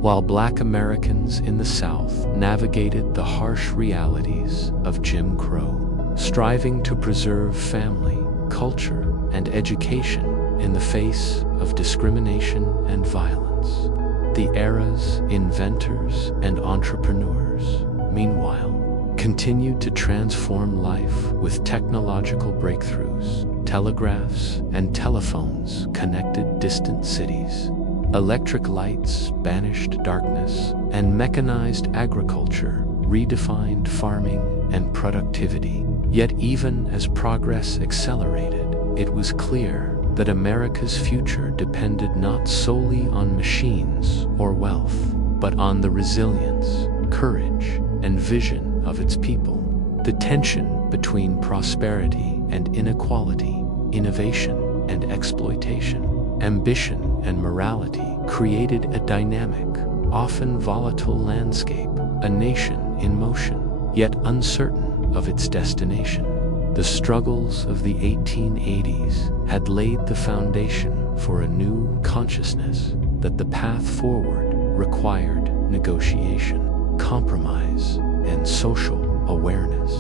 while Black Americans in the South navigated the harsh realities of Jim Crow, striving to preserve family, culture, and education in the face of discrimination and violence. The era's inventors and entrepreneurs, meanwhile, continued to transform life with technological breakthroughs. Telegraphs and telephones connected distant cities. Electric lights banished darkness, and mechanized agriculture redefined farming and productivity. Yet even as progress accelerated, it was clear that America's future depended not solely on machines or wealth, but on the resilience, courage, and vision of its people. The tension between prosperity and inequality, innovation and exploitation, ambition and morality created a dynamic, often volatile landscape, a nation in motion, yet uncertain of its destination. The struggles of the 1880s had laid the foundation for a new consciousness that the path forward required negotiation, compromise, and social awareness,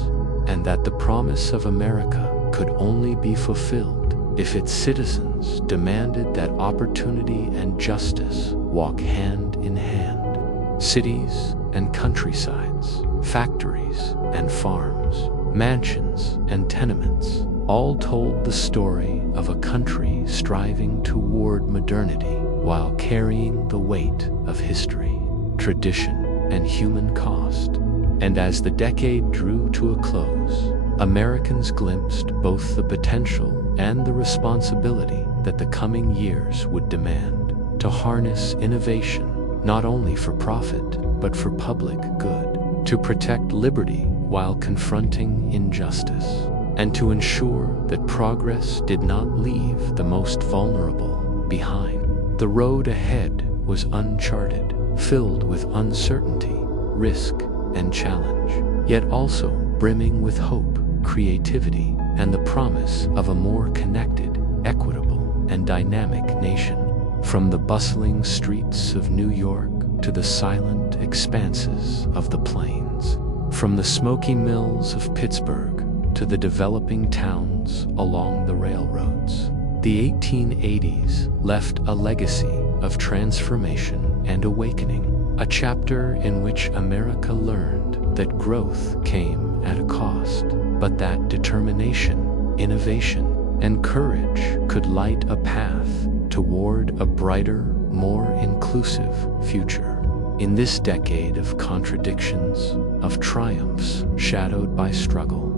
and that the promise of America could only be fulfilled if its citizens demanded that opportunity and justice walk hand in hand. Cities and countrysides, factories and farms, mansions and tenements, all told the story of a country striving toward modernity while carrying the weight of history, tradition, and human cost. And as the decade drew to a close, Americans glimpsed both the potential and the responsibility that the coming years would demand to harness innovation not only for profit but for public good, to protect liberty while confronting injustice, and to ensure that progress did not leave the most vulnerable behind. The road ahead was uncharted, filled with uncertainty, risk, and challenge, yet also brimming with hope, creativity, and the promise of a more connected, equitable, and dynamic nation. From the bustling streets of New York to the silent expanses of the plains, from the smoky mills of Pittsburgh to the developing towns along the railroads, the 1880s left a legacy of transformation and awakening, a chapter in which America learned that growth came at a cost, but that determination, innovation, and courage could light a path toward a brighter, more inclusive future. In this decade of contradictions, of triumphs shadowed by struggle,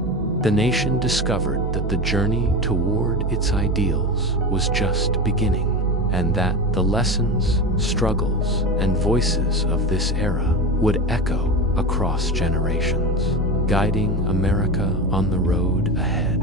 the nation discovered that the journey toward its ideals was just beginning, and that the lessons, struggles, and voices of this era would echo across generations, guiding America on the road ahead.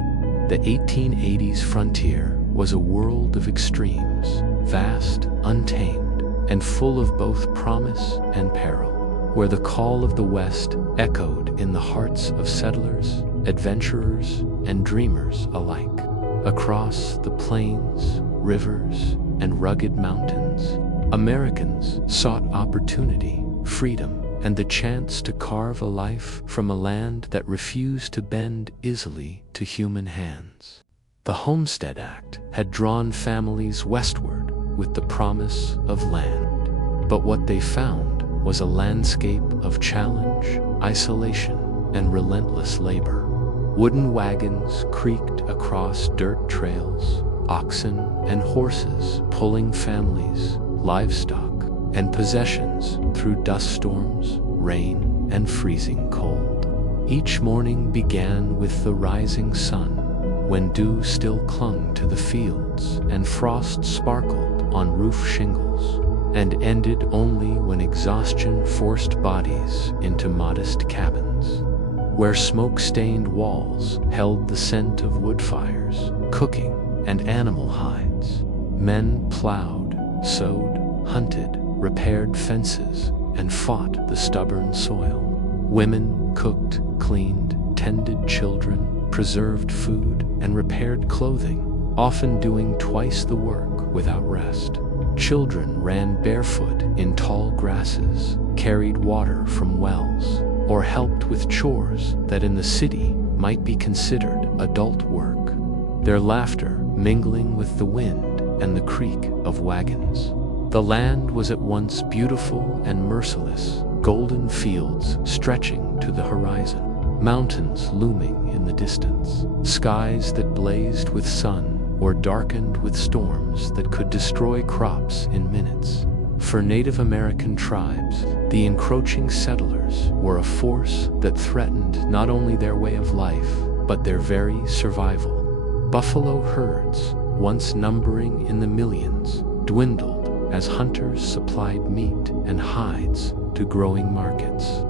The 1880s frontier was a world of extremes, vast, untamed, and full of both promise and peril, where the call of the West echoed in the hearts of settlers, adventurers, and dreamers alike. Across the plains, rivers, and rugged mountains, Americans sought opportunity, freedom, and the chance to carve a life from a land that refused to bend easily to human hands. The Homestead Act had drawn families westward with the promise of land, but what they found was a landscape of challenge, isolation, and relentless labor. Wooden wagons creaked across dirt trails, oxen and horses pulling families, livestock, and possessions through dust storms, rain, and freezing cold. Each morning began with the rising sun, when dew still clung to the fields and frost sparkled on roof shingles, and ended only when exhaustion forced bodies into modest cabins, where smoke-stained walls held the scent of wood fires, cooking, and animal hides. Men plowed, sowed, hunted, repaired fences, and fought the stubborn soil. Women cooked, cleaned, tended children, preserved food, and repaired clothing, often doing twice the work without rest. Children ran barefoot in tall grasses, carried water from wells, or helped with chores that in the city might be considered adult work, their laughter mingling with the wind and the creak of wagons. The land was at once beautiful and merciless, golden fields stretching to the horizon, mountains looming in the distance, skies that blazed with sun or darkened with storms that could destroy crops in minutes. For Native American tribes, the encroaching settlers were a force that threatened not only their way of life, but their very survival. Buffalo herds, once numbering in the millions, dwindled as hunters supplied meat and hides to growing markets.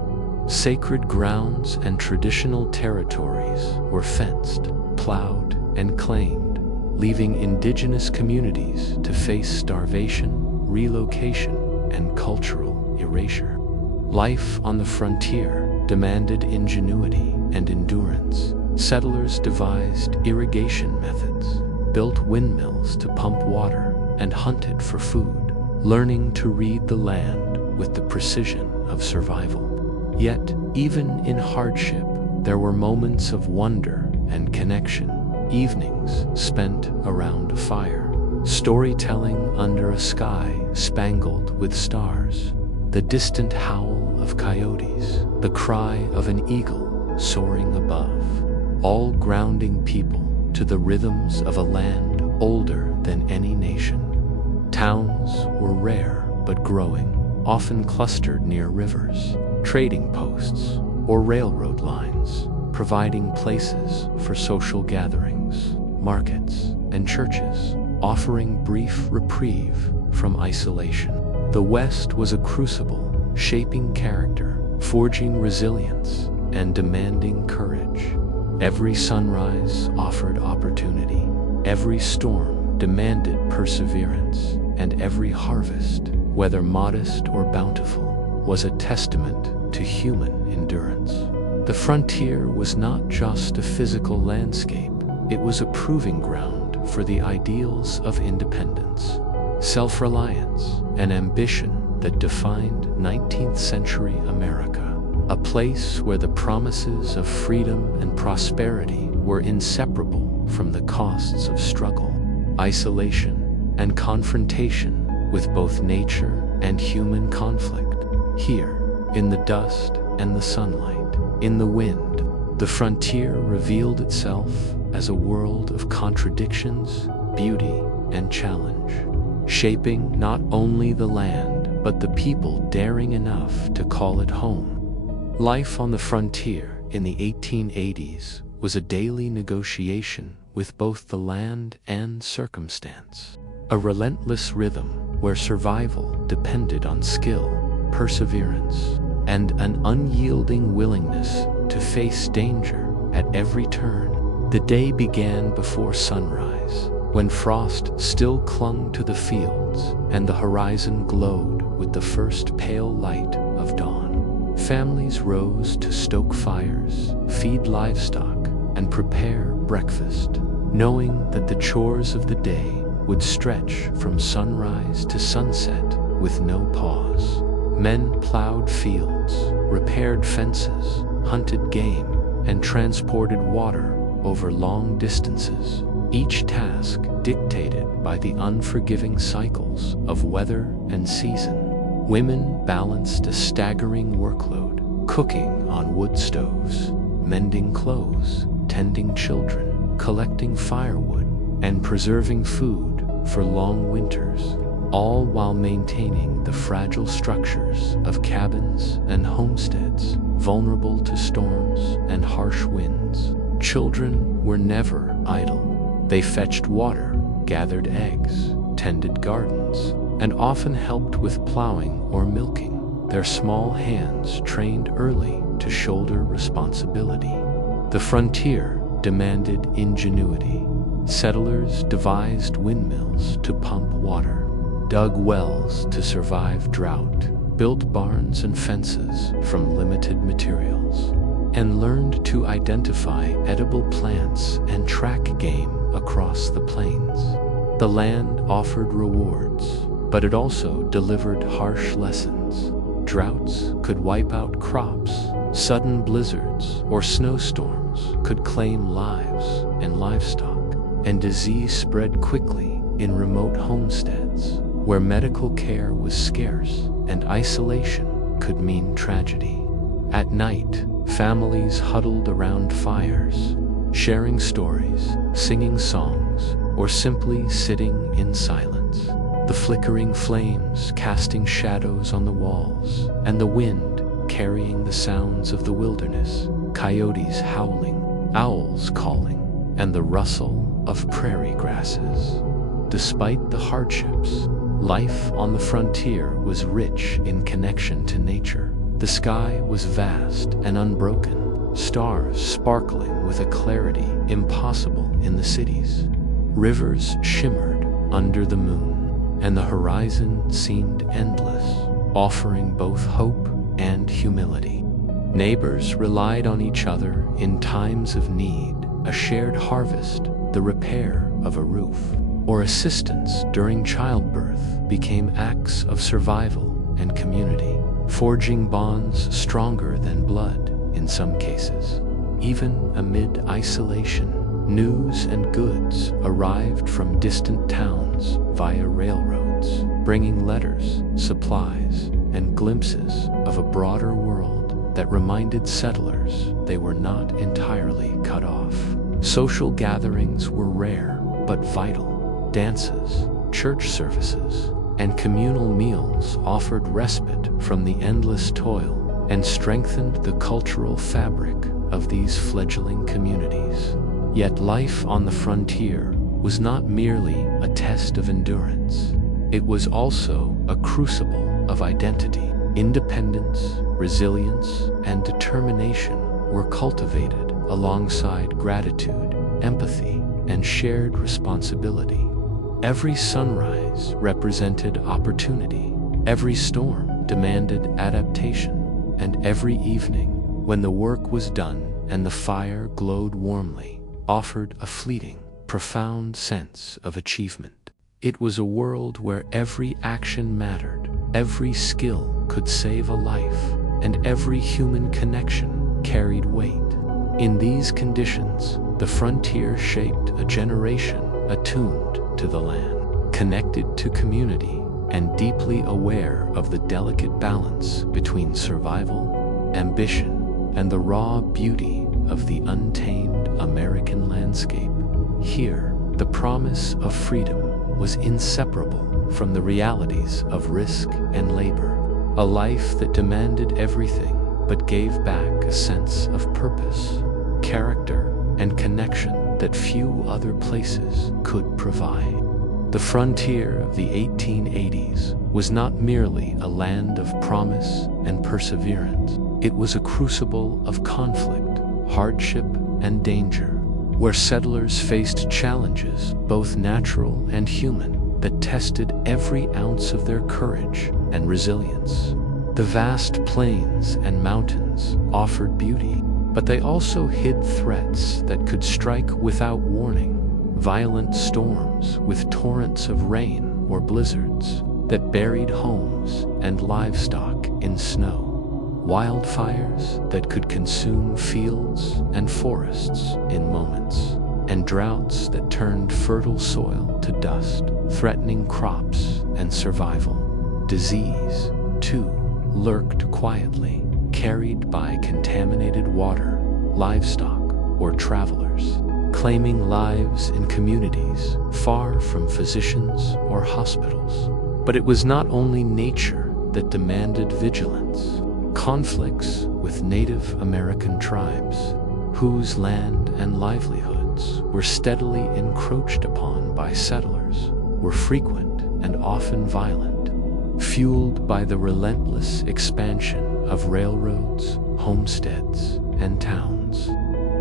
Sacred grounds and traditional territories were fenced, plowed, and claimed, leaving indigenous communities to face starvation, relocation, and cultural erasure. Life on the frontier demanded ingenuity and endurance. Settlers devised irrigation methods, built windmills to pump water, and hunted for food, learning to read the land with the precision of survival. Yet, even in hardship, there were moments of wonder and connection, evenings spent around a fire, storytelling under a sky spangled with stars, the distant howl of coyotes, the cry of an eagle soaring above, all grounding people to the rhythms of a land older than any nation. Towns were rare but growing, often clustered near rivers, trading posts, or railroad lines, providing places for social gatherings, markets, and churches, offering brief reprieve from isolation. The West was a crucible, shaping character, forging resilience, and demanding courage. Every sunrise offered opportunity, every storm demanded perseverance, and every harvest, whether modest or bountiful, was a testament to human endurance. The frontier was not just a physical landscape, it was a proving ground for the ideals of independence, self-reliance, and ambition that defined 19th century America, a place where the promises of freedom and prosperity were inseparable from the costs of struggle, isolation, and confrontation with both nature and human conflict. Here, in the dust and the sunlight, in the wind, the frontier revealed itself as a world of contradictions, beauty, and challenge, shaping not only the land, but the people daring enough to call it home. Life on the frontier in the 1880s was a daily negotiation with both the land and circumstance, a relentless rhythm where survival depended on skill, perseverance, and an unyielding willingness to face danger at every turn. The day began before sunrise, when frost still clung to the fields and the horizon glowed with the first pale light of dawn. Families rose to stoke fires, feed livestock, and prepare breakfast, knowing that the chores of the day would stretch from sunrise to sunset with no pause. Men plowed fields, repaired fences, hunted game, and transported water over long distances, each task dictated by the unforgiving cycles of weather and season. Women balanced a staggering workload, cooking on wood stoves, mending clothes, tending children, collecting firewood, and preserving food for long winters, all while maintaining the fragile structures of cabins and homesteads, vulnerable to storms and harsh winds. Children were never idle. They fetched water, gathered eggs, tended gardens, and often helped with plowing or milking, their small hands trained early to shoulder responsibility. The frontier demanded ingenuity. Settlers devised windmills to pump water, dug wells to survive drought, built barns and fences from limited materials, and learned to identify edible plants and track game across the plains. The land offered rewards, but it also delivered harsh lessons. Droughts could wipe out crops, sudden blizzards or snowstorms could claim lives and livestock, and disease spread quickly in remote homesteads where medical care was scarce and isolation could mean tragedy. At night, families huddled around fires, sharing stories, singing songs, or simply sitting in silence. The flickering flames casting shadows on the walls, and the wind carrying the sounds of the wilderness, coyotes howling, owls calling, and the rustle of prairie grasses. Despite the hardships, life on the frontier was rich in connection to nature. The sky was vast and unbroken, stars sparkling with a clarity impossible in the cities. Rivers shimmered under the moon, and the horizon seemed endless, offering both hope and humility. Neighbors relied on each other in times of need, a shared harvest, the repair of a roof, or assistance during childbirth became acts of survival and community, forging bonds stronger than blood in some cases. Even amid isolation, news and goods arrived from distant towns via railroads, bringing letters, supplies, and glimpses of a broader world that reminded settlers they were not entirely cut off. Social gatherings were rare but vital. Dances, church services, and communal meals offered respite from the endless toil and strengthened the cultural fabric of these fledgling communities. Yet life on the frontier was not merely a test of endurance. It was also a crucible of identity. Independence, resilience, and determination were cultivated alongside gratitude, empathy, and shared responsibility. Every sunrise represented opportunity, every storm demanded adaptation, and every evening, when the work was done and the fire glowed warmly, offered a fleeting, profound sense of achievement. It was a world where every action mattered, every skill could save a life, and every human connection carried weight. In these conditions, the frontier shaped a generation attuned to the land, connected to community, and deeply aware of the delicate balance between survival, ambition, and the raw beauty of the untamed American landscape. Here, the promise of freedom was inseparable from the realities of risk and labor, a life that demanded everything but gave back a sense of purpose, character, and connection that few other places could provide. The frontier of the 1880s was not merely a land of promise and perseverance. It was a crucible of conflict, hardship, and danger, where settlers faced challenges, both natural and human, that tested every ounce of their courage and resilience. The vast plains and mountains offered beauty, but they also hid threats that could strike without warning. Violent storms with torrents of rain or blizzards that buried homes and livestock in snow. Wildfires that could consume fields and forests in moments. And droughts that turned fertile soil to dust, threatening crops and survival. Disease, too, lurked quietly, carried by contaminated water, livestock, or travelers, claiming lives in communities far from physicians or hospitals. But it was not only nature that demanded vigilance. Conflicts with Native American tribes, whose land and livelihoods were steadily encroached upon by settlers, were frequent and often violent, fueled by the relentless expansion of railroads, homesteads, and towns.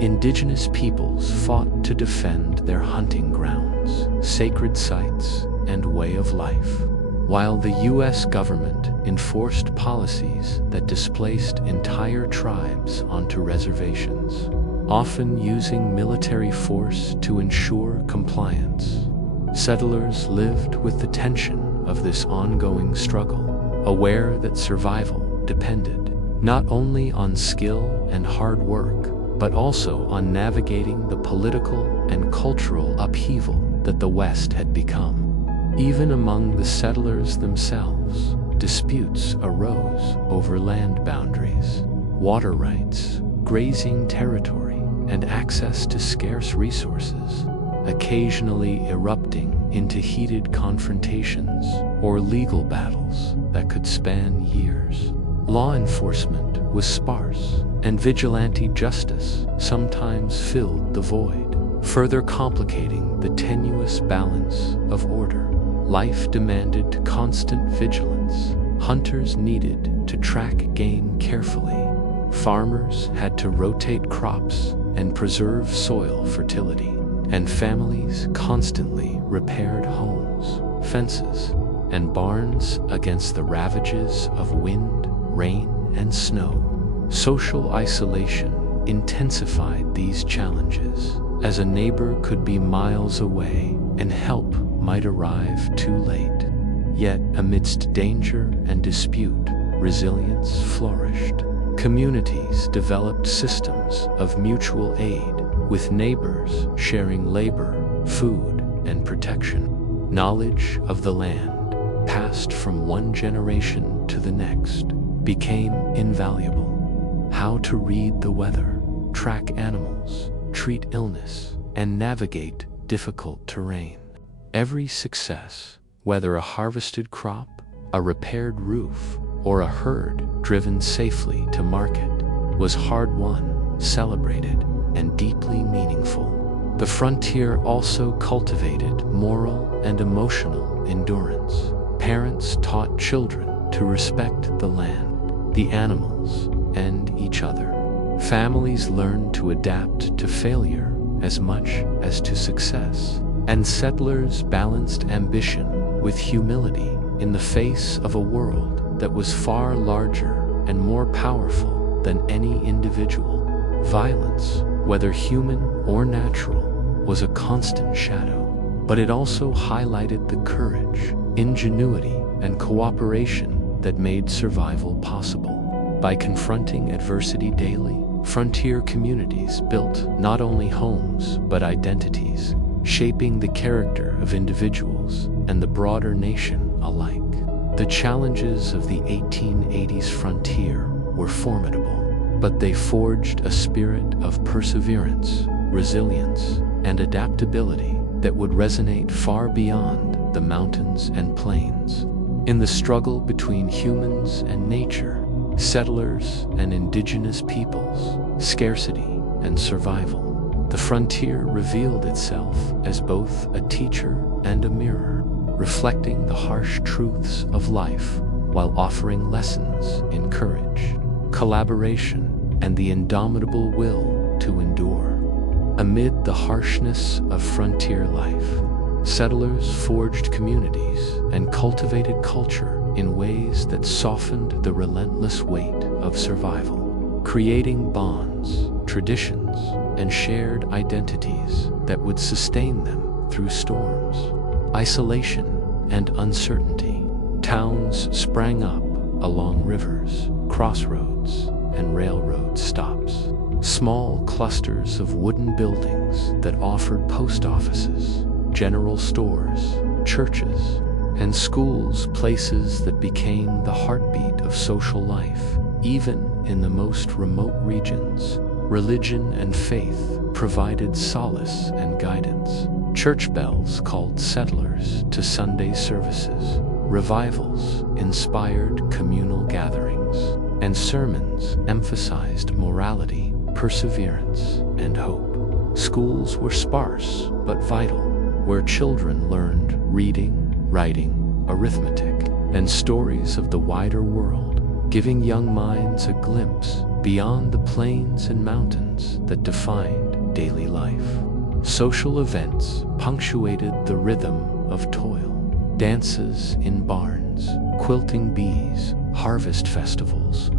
Indigenous peoples fought to defend their hunting grounds, sacred sites, and way of life, while the U.S. government enforced policies that displaced entire tribes onto reservations, often using military force to ensure compliance. Settlers lived with the tension of this ongoing struggle, aware that survival depended not only on skill and hard work, but also on navigating the political and cultural upheaval that the West had become. Even among the settlers themselves, disputes arose over land boundaries, water rights, grazing territory, and access to scarce resources, occasionally erupting into heated confrontations or legal battles that could span years. Law enforcement was sparse, and vigilante justice sometimes filled the void, further complicating the tenuous balance of order. Life demanded constant vigilance. Hunters needed to track game carefully. Farmers had to rotate crops and preserve soil fertility, and families constantly repaired homes, fences, and barns against the ravages of wind, rain, and snow. Social isolation intensified these challenges, as a neighbor could be miles away and help might arrive too late. Yet, amidst danger and dispute, resilience flourished. Communities developed systems of mutual aid, with neighbors sharing labor, food, and protection. Knowledge of the land, passed from one generation to the next, became invaluable. How to read the weather, track animals, treat illness, and navigate difficult terrain. Every success, whether a harvested crop, a repaired roof, or a herd driven safely to market, was hard-won, celebrated, and deeply meaningful. The frontier also cultivated moral and emotional endurance. Parents taught children to respect the land, the animals, and each other. Families learned to adapt to failure as much as to success, and settlers balanced ambition with humility in the face of a world that was far larger and more powerful than any individual. Violence whether human or natural, was a constant shadow. But it also highlighted the courage, ingenuity, and cooperation that made survival possible. By confronting adversity daily, frontier communities built not only homes but identities, shaping the character of individuals and the broader nation alike. The challenges of the 1880s frontier were formidable, but they forged a spirit of perseverance, resilience, and adaptability that would resonate far beyond the mountains and plains. In the struggle between humans and nature, settlers and indigenous peoples, scarcity and survival, the frontier revealed itself as both a teacher and a mirror, reflecting the harsh truths of life while offering lessons in courage, collaboration, and the indomitable will to endure. Amid the harshness of frontier life, settlers forged communities and cultivated culture in ways that softened the relentless weight of survival, creating bonds, traditions, and shared identities that would sustain them through storms, isolation, and uncertainty. Towns sprang up along rivers, crossroads, and railroad stops. Small clusters of wooden buildings that offered post offices, general stores, churches, and schools, places that became the heartbeat of social life. Even in the most remote regions, religion and faith provided solace and guidance. Church bells called settlers to Sunday services, revivals inspired communal gatherings, and sermons emphasized morality, perseverance, and hope. Schools were sparse but vital, where children learned reading, writing, arithmetic, and stories of the wider world, giving young minds a glimpse beyond the plains and mountains that defined daily life. Social events punctuated the rhythm of toil. Dances in barns, quilting bees, harvest festivals,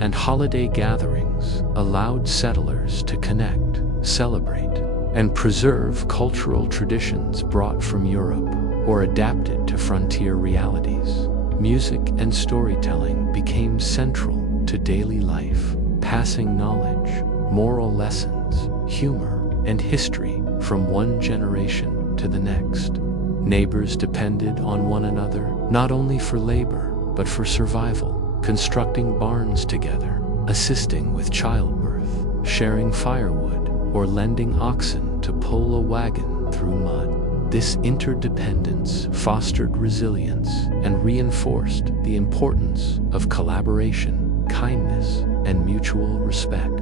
and holiday gatherings allowed settlers to connect, celebrate, and preserve cultural traditions brought from Europe or adapted to frontier realities. Music and storytelling became central to daily life, passing knowledge, moral lessons, humor, and history from one generation to the next. Neighbors depended on one another not only for labor but for survival, constructing barns together, assisting with childbirth, sharing firewood, or lending oxen to pull a wagon through mud. This interdependence fostered resilience and reinforced the importance of collaboration, kindness, and mutual respect.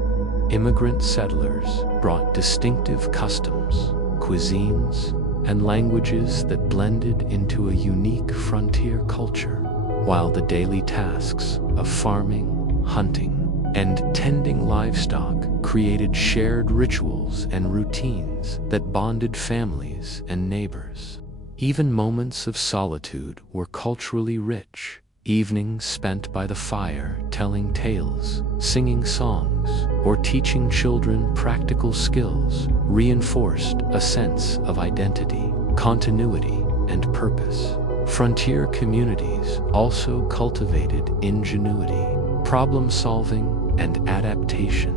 Immigrant settlers brought distinctive customs, cuisines, and languages that blended into a unique frontier culture, while the daily tasks of farming, hunting, and tending livestock created shared rituals and routines that bonded families and neighbors. Even moments of solitude were culturally rich. Evenings spent by the fire telling tales, singing songs, or teaching children practical skills reinforced a sense of identity, continuity, and purpose. Frontier communities also cultivated ingenuity, problem-solving, and adaptation,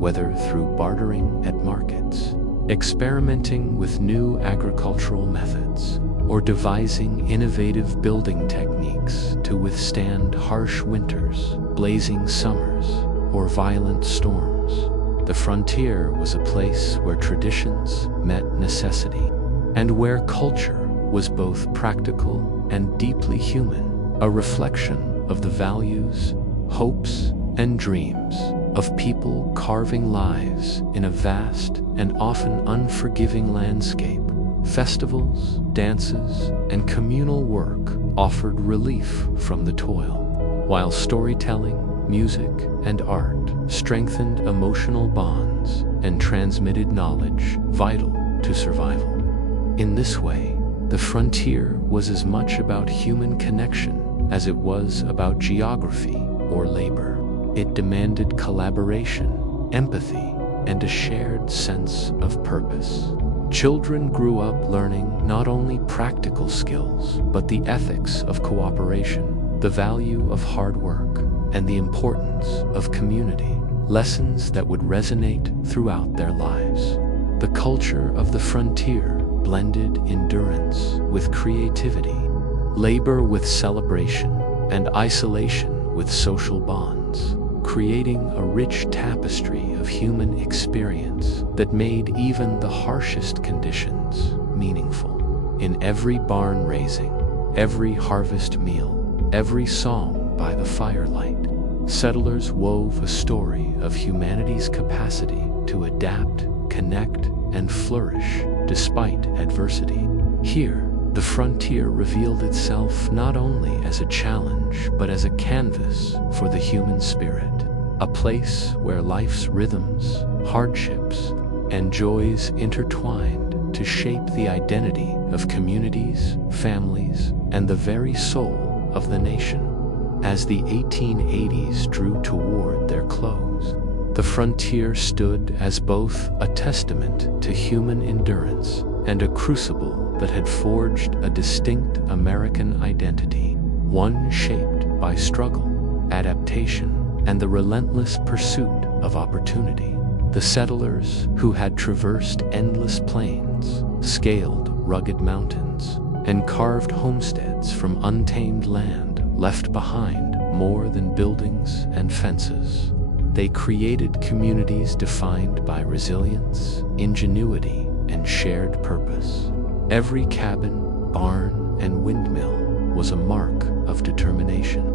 whether through bartering at markets, experimenting with new agricultural methods, or devising innovative building techniques to withstand harsh winters, blazing summers, or violent storms. The frontier was a place where traditions met necessity, and where culture was both practical and deeply human, a reflection of the values, hopes, and dreams of people carving lives in a vast and often unforgiving landscape. Festivals, dances, and communal work offered relief from the toil, while storytelling, music, and art strengthened emotional bonds and transmitted knowledge vital to survival. In this way, the frontier was as much about human connection as it was about geography or labor. It demanded collaboration, empathy, and a shared sense of purpose. Children grew up learning not only practical skills, but the ethics of cooperation, the value of hard work, and the importance of community, lessons that would resonate throughout their lives. The culture of the frontier blended endurance with creativity, labor with celebration, and isolation with social bonds, creating a rich tapestry of human experience that made even the harshest conditions meaningful. In every barn raising, every harvest meal, every song by the firelight, settlers wove a story of humanity's capacity to adapt, connect, and flourish despite adversity. Here, the frontier revealed itself not only as a challenge, but as a canvas for the human spirit, a place where life's rhythms, hardships, and joys intertwined to shape the identity of communities, families, and the very soul of the nation. As the 1880s drew toward their close, the frontier stood as both a testament to human endurance and a crucible that had forged a distinct American identity, one shaped by struggle, adaptation, and the relentless pursuit of opportunity. The settlers, who had traversed endless plains, scaled rugged mountains, and carved homesteads from untamed land, left behind more than buildings and fences. They created communities defined by resilience, ingenuity, and shared purpose. Every cabin, barn, and windmill was a mark of determination.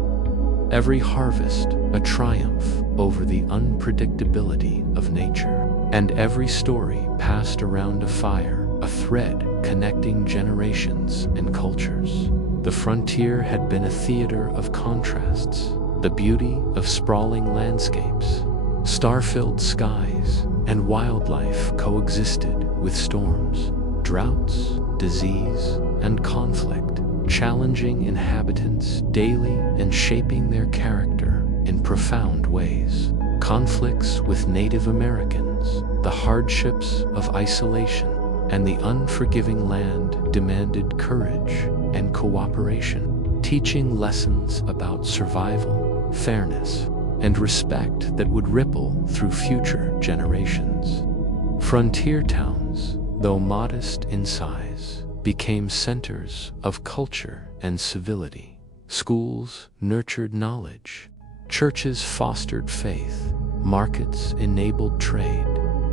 Every harvest a triumph over the unpredictability of nature. And every story passed around a fire, a thread connecting generations and cultures. The frontier had been a theater of contrasts, the beauty of sprawling landscapes, star-filled skies, and wildlife coexisted with storms, droughts, disease, and conflict, challenging inhabitants daily and shaping their character in profound ways. Conflicts with Native Americans, the hardships of isolation, and the unforgiving land demanded courage and cooperation, teaching lessons about survival, fairness, and respect that would ripple through future generations. Frontier towns, though modest in size, became centers of culture and civility. Schools nurtured knowledge, churches fostered faith, markets enabled trade,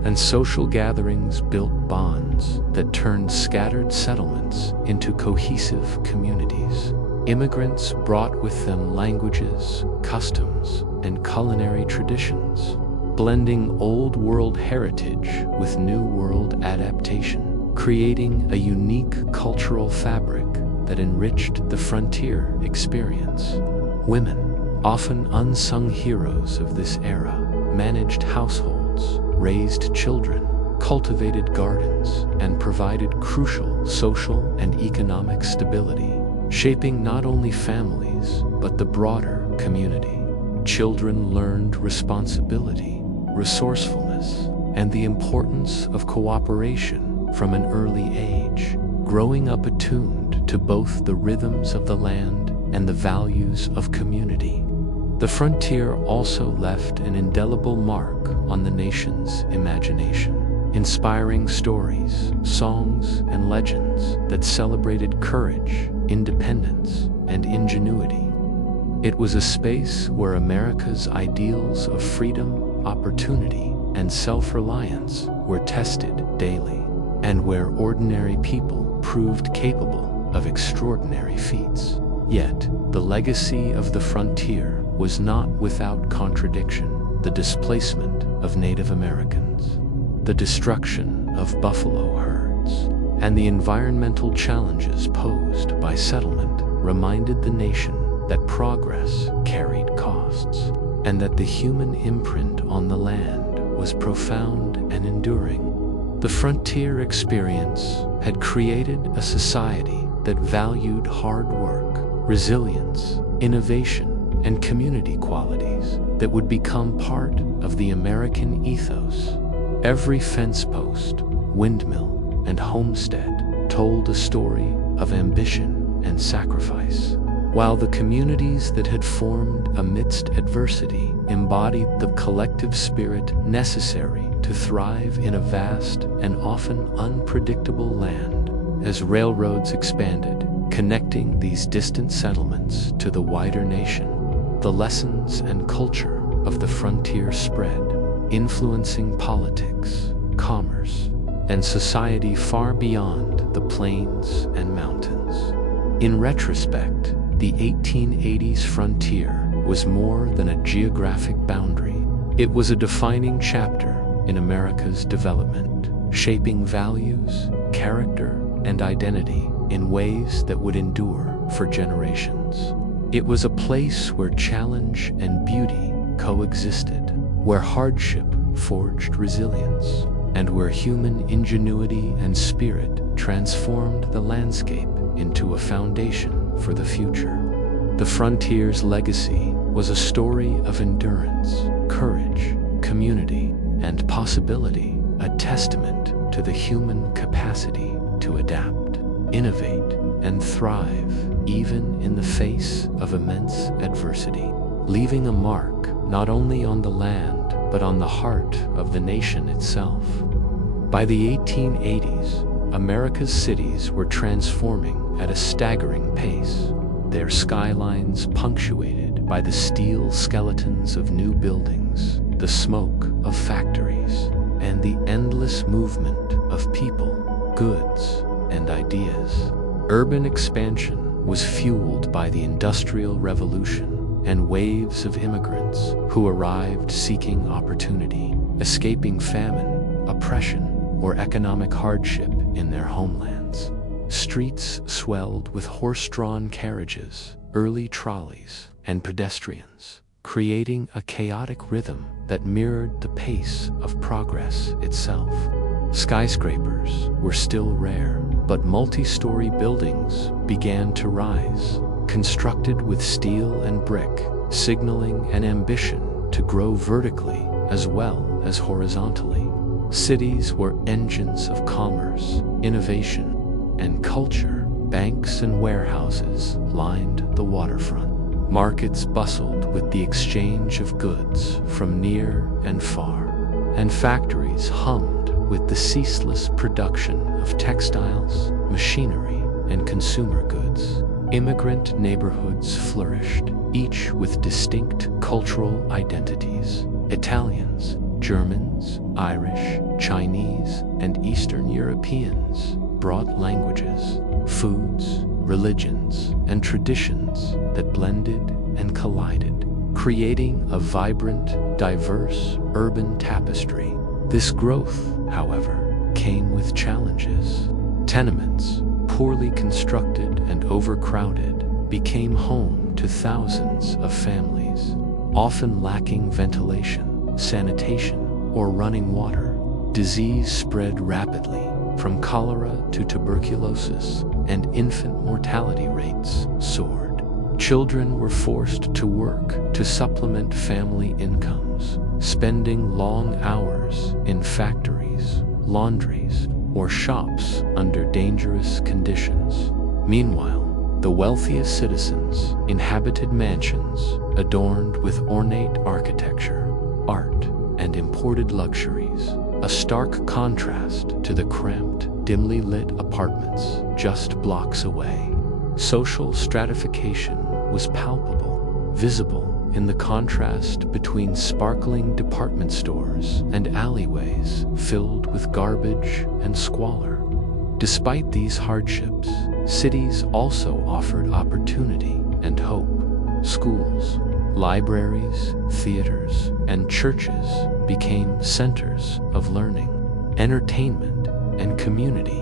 and social gatherings built bonds that turned scattered settlements into cohesive communities. Immigrants brought with them languages, customs, and culinary traditions, blending Old World heritage with New World adaptation, creating a unique cultural fabric that enriched the frontier experience. Women, often unsung heroes of this era, managed households, raised children, cultivated gardens, and provided crucial social and economic stability, shaping not only families, but the broader community. Children learned responsibility, resourcefulness, and the importance of cooperation from an early age, growing up attuned to both the rhythms of the land and the values of community. The frontier also left an indelible mark on the nation's imagination, inspiring stories, songs, and legends that celebrated courage, independence, and ingenuity. It was a space where America's ideals of freedom, opportunity, and self-reliance were tested daily, and where ordinary people proved capable of extraordinary feats. Yet, the legacy of the frontier was not without contradiction. The displacement of Native Americans, the destruction of buffalo herds, and the environmental challenges posed by settlement reminded the nation that progress carried costs, and that the human imprint on the land was profound and enduring. The frontier experience had created a society that valued hard work, resilience, innovation, and community qualities that would become part of the American ethos. Every fence post, windmill, and homestead told a story of ambition and sacrifice, while the communities that had formed amidst adversity embodied the collective spirit necessary to thrive in a vast and often unpredictable land. As railroads expanded, connecting these distant settlements to the wider nation, the lessons and culture of the frontier spread, influencing politics, commerce, and society far beyond the plains and mountains. In retrospect, the 1880s frontier was more than a geographic boundary. It was a defining chapter in America's development, shaping values, character, and identity in ways that would endure for generations. It was a place where challenge and beauty coexisted, where hardship forged resilience, and where human ingenuity and spirit transformed the landscape into a foundation for the future. The frontier's legacy was a story of endurance, courage, community, and possibility, a testament to the human capacity to adapt, innovate, and thrive even in the face of immense adversity, leaving a mark not only on the land but on the heart of the nation itself. By the 1880s, America's cities were transforming at a staggering pace, their skylines punctuated by the steel skeletons of new buildings, the smoke of factories, and the endless movement of people, goods, and ideas. Urban expansion was fueled by the Industrial Revolution and waves of immigrants who arrived seeking opportunity, escaping famine, oppression, or economic hardship in their homelands. Streets swelled with horse-drawn carriages, early trolleys, and pedestrians, creating a chaotic rhythm that mirrored the pace of progress itself. Skyscrapers were still rare, but multi-story buildings began to rise, constructed with steel and brick, signaling an ambition to grow vertically as well as horizontally. Cities were engines of commerce, innovation, and culture. Banks and warehouses lined the waterfront. Markets bustled with the exchange of goods from near and far, and factories hummed with the ceaseless production of textiles, machinery, and consumer goods. Immigrant neighborhoods flourished, each with distinct cultural identities. Italians, Germans, Irish, Chinese, and Eastern Europeans brought languages, foods, religions, and traditions that blended and collided, creating a vibrant, diverse urban tapestry. This growth, however, came with challenges. Tenements, poorly constructed and overcrowded, became home to thousands of families, often lacking ventilation, sanitation, or running water. Disease spread rapidly, from cholera to tuberculosis, and infant mortality rates soared. Children were forced to work to supplement family incomes, spending long hours in factories, laundries, or shops under dangerous conditions. Meanwhile, the wealthiest citizens inhabited mansions adorned with ornate architecture, art, and imported luxuries, a stark contrast to the cramped, dimly lit apartments just blocks away. Social stratification was palpable, visible in the contrast between sparkling department stores and alleyways filled with garbage and squalor. Despite these hardships, cities also offered opportunity and hope. Schools, libraries, theaters, and churches became centers of learning, entertainment, and community,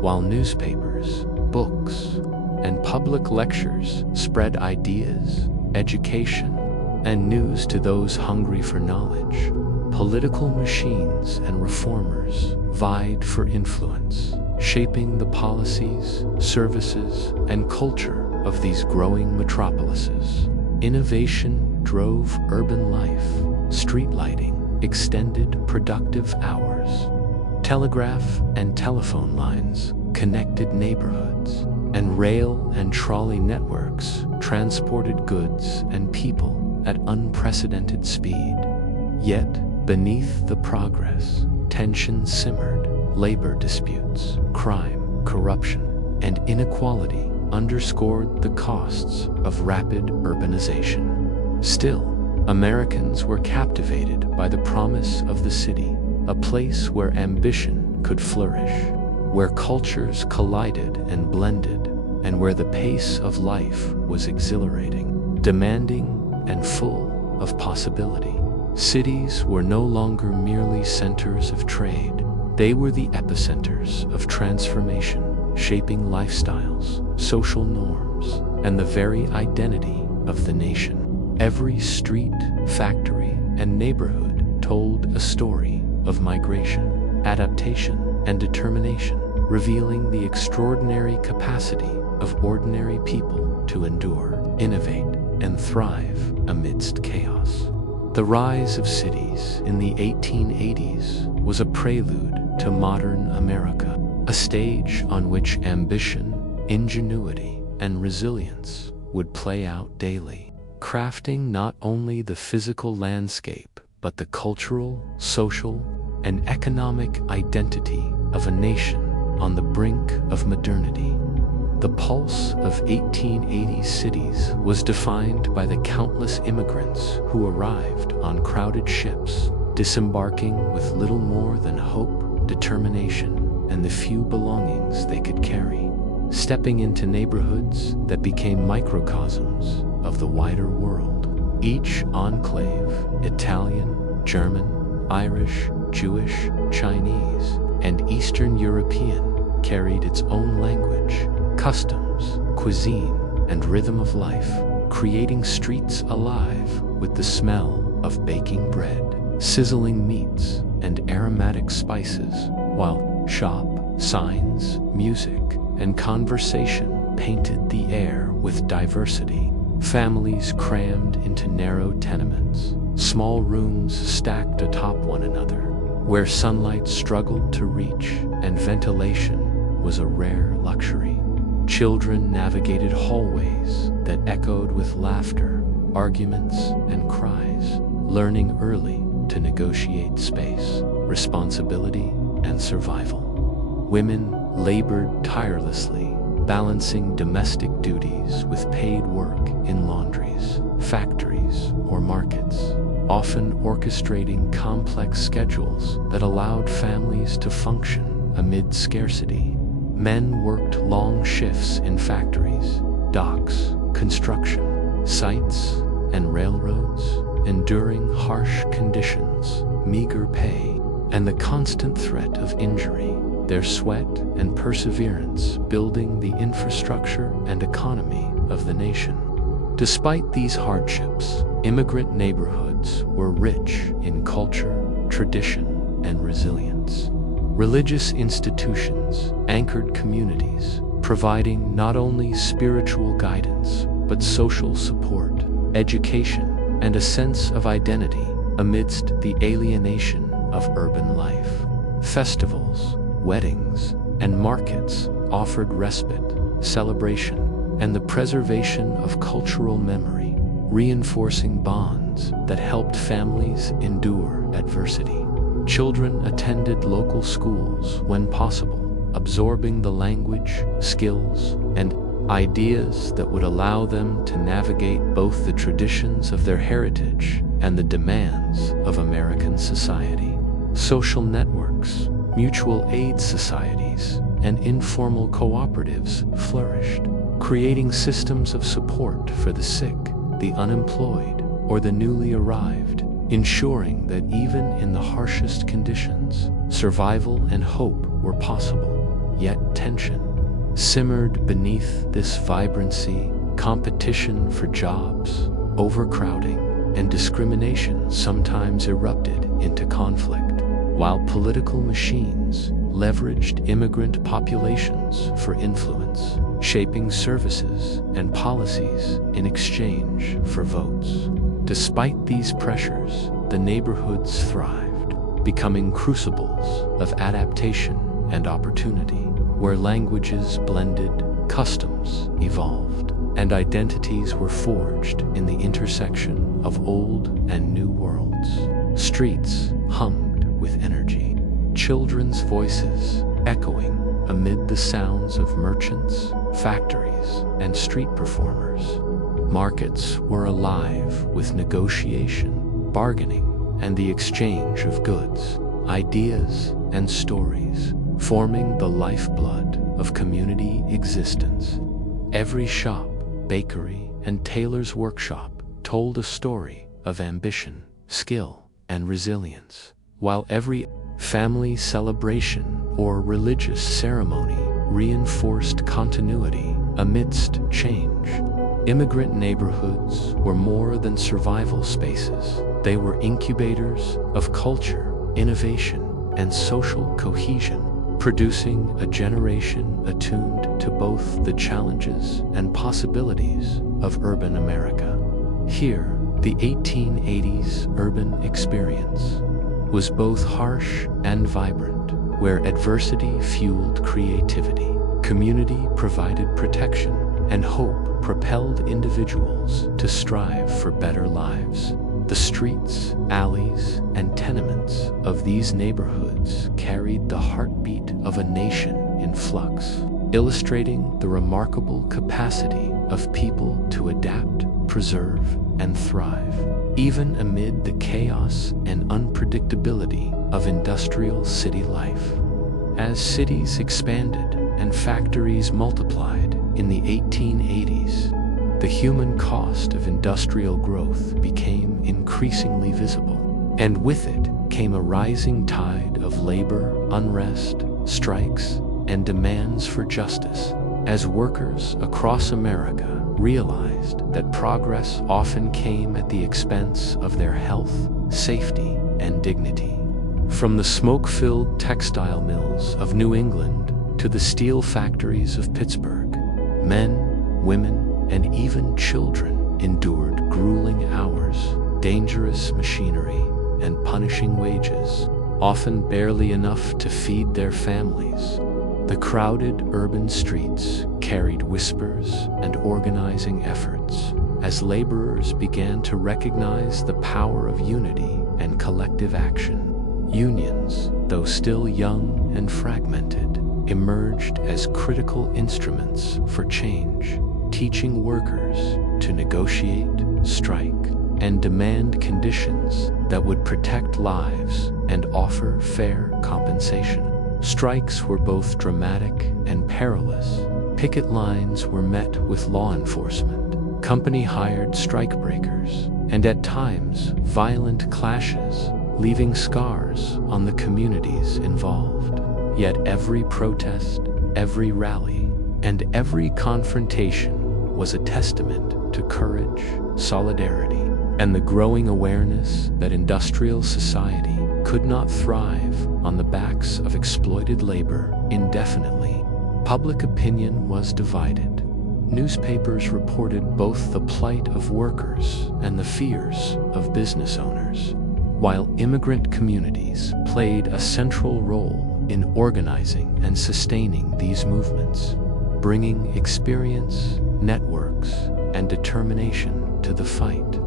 while newspapers, books, and public lectures spread ideas, education, and news to those hungry for knowledge. Political machines and reformers vied for influence, shaping the policies, services, and culture of these growing metropolises. Innovation drove urban life, street lighting, extended productive hours, centers. Telegraph and telephone lines connected neighborhoods, and rail and trolley networks transported goods and people at unprecedented speed. Yet, beneath the progress, tensions simmered. Labor disputes, crime, corruption, and inequality underscored the costs of rapid urbanization. Still, Americans were captivated by the promise of the city, a place where ambition could flourish, where cultures collided and blended, and where the pace of life was exhilarating, demanding, and full of possibility. Cities were no longer merely centers of trade. They were the epicenters of transformation, shaping lifestyles, social norms, and the very identity of the nation. Every street, factory, and neighborhood told a story of migration, adaptation, and determination, revealing the extraordinary capacity of ordinary people to endure, innovate, and thrive amidst chaos. The rise of cities in the 1880s was a prelude to modern America, a stage on which ambition, ingenuity, and resilience would play out daily, crafting not only the physical landscape, but the cultural, social, and economic identity of a nation on the brink of modernity. The pulse of 1880s cities was defined by the countless immigrants who arrived on crowded ships, disembarking with little more than hope, determination, and the few belongings they could carry, stepping into neighborhoods that became microcosms of the wider world. Each enclave, Italian, German, Irish, Jewish, Chinese, and Eastern European, carried its own language, customs, cuisine, and rhythm of life, creating streets alive with the smell of baking bread, sizzling meats, and aromatic spices, while shop, signs, music, and conversation painted the air with diversity. Families crammed into narrow tenements, small rooms stacked atop one another, where sunlight struggled to reach and ventilation was a rare luxury. Children navigated hallways that echoed with laughter, arguments, and cries, learning early to negotiate space, responsibility, and survival. Women labored tirelessly, balancing domestic duties with paid work in laundries, factories, or markets, often orchestrating complex schedules that allowed families to function amid scarcity. Men worked long shifts in factories, docks, construction, sites, and railroads, enduring harsh conditions, meager pay, and the constant threat of injury. Their sweat and perseverance building the infrastructure and economy of the nation. Despite these hardships, immigrant neighborhoods were rich in culture, tradition, and resilience. Religious institutions anchored communities, providing not only spiritual guidance, but social support, education, and a sense of identity amidst the alienation of urban life. Festivals, weddings, and markets offered respite, celebration, and the preservation of cultural memory, reinforcing bonds that helped families endure adversity. Children attended local schools when possible, absorbing the language, skills, and ideas that would allow them to navigate both the traditions of their heritage and the demands of American society. Social networks, mutual aid societies, and informal cooperatives flourished, creating systems of support for the sick, the unemployed, or the newly arrived, ensuring that even in the harshest conditions, survival and hope were possible. Yet tension simmered beneath this vibrancy. Competition for jobs, overcrowding, and discrimination sometimes erupted into conflict, while political machines leveraged immigrant populations for influence, shaping services and policies in exchange for votes. Despite these pressures, the neighborhoods thrived, becoming crucibles of adaptation and opportunity, where languages blended, customs evolved, and identities were forged in the intersection of old and new worlds. Streets hummed with energy, children's voices echoing amid the sounds of merchants, factories, and street performers. Markets were alive with negotiation, bargaining, and the exchange of goods, ideas, and stories, forming the lifeblood of community existence. Every shop, bakery, and tailor's workshop told a story of ambition, skill, and resilience, while every family celebration or religious ceremony reinforced continuity amidst change. Immigrant neighborhoods were more than survival spaces. They were incubators of culture, innovation, and social cohesion, producing a generation attuned to both the challenges and possibilities of urban America. Here, the 1880s urban experience was both harsh and vibrant, where adversity fueled creativity, community provided protection, and hope propelled individuals to strive for better lives. The streets, alleys, and tenements of these neighborhoods carried the heartbeat of a nation in flux, illustrating the remarkable capacity of people to adapt, preserve, and thrive, even amid the chaos and unpredictability of industrial city life. As cities expanded and factories multiplied in the 1880s, the human cost of industrial growth became increasingly visible, and with it came a rising tide of labor, unrest, strikes, and demands for justice, as workers across America realized that progress often came at the expense of their health, safety, and dignity. From the smoke-filled textile mills of New England to the steel factories of Pittsburgh, men, women, and even children endured grueling hours, dangerous machinery, and punishing wages, often barely enough to feed their families. The crowded urban streets carried whispers and organizing efforts as laborers began to recognize the power of unity and collective action. Unions, though still young and fragmented, emerged as critical instruments for change, teaching workers to negotiate, strike, and demand conditions that would protect lives and offer fair compensation. Strikes were both dramatic and perilous. Picket lines were met with law enforcement, company-hired strikebreakers, and at times violent clashes, leaving scars on the communities involved. Yet every protest, every rally, and every confrontation was a testament to courage, solidarity, and the growing awareness that industrial society could not thrive on the backs of exploited labor indefinitely. Public opinion was divided. Newspapers reported both the plight of workers and the fears of business owners, while immigrant communities played a central role in organizing and sustaining these movements, bringing experience, networks, and determination to the fight.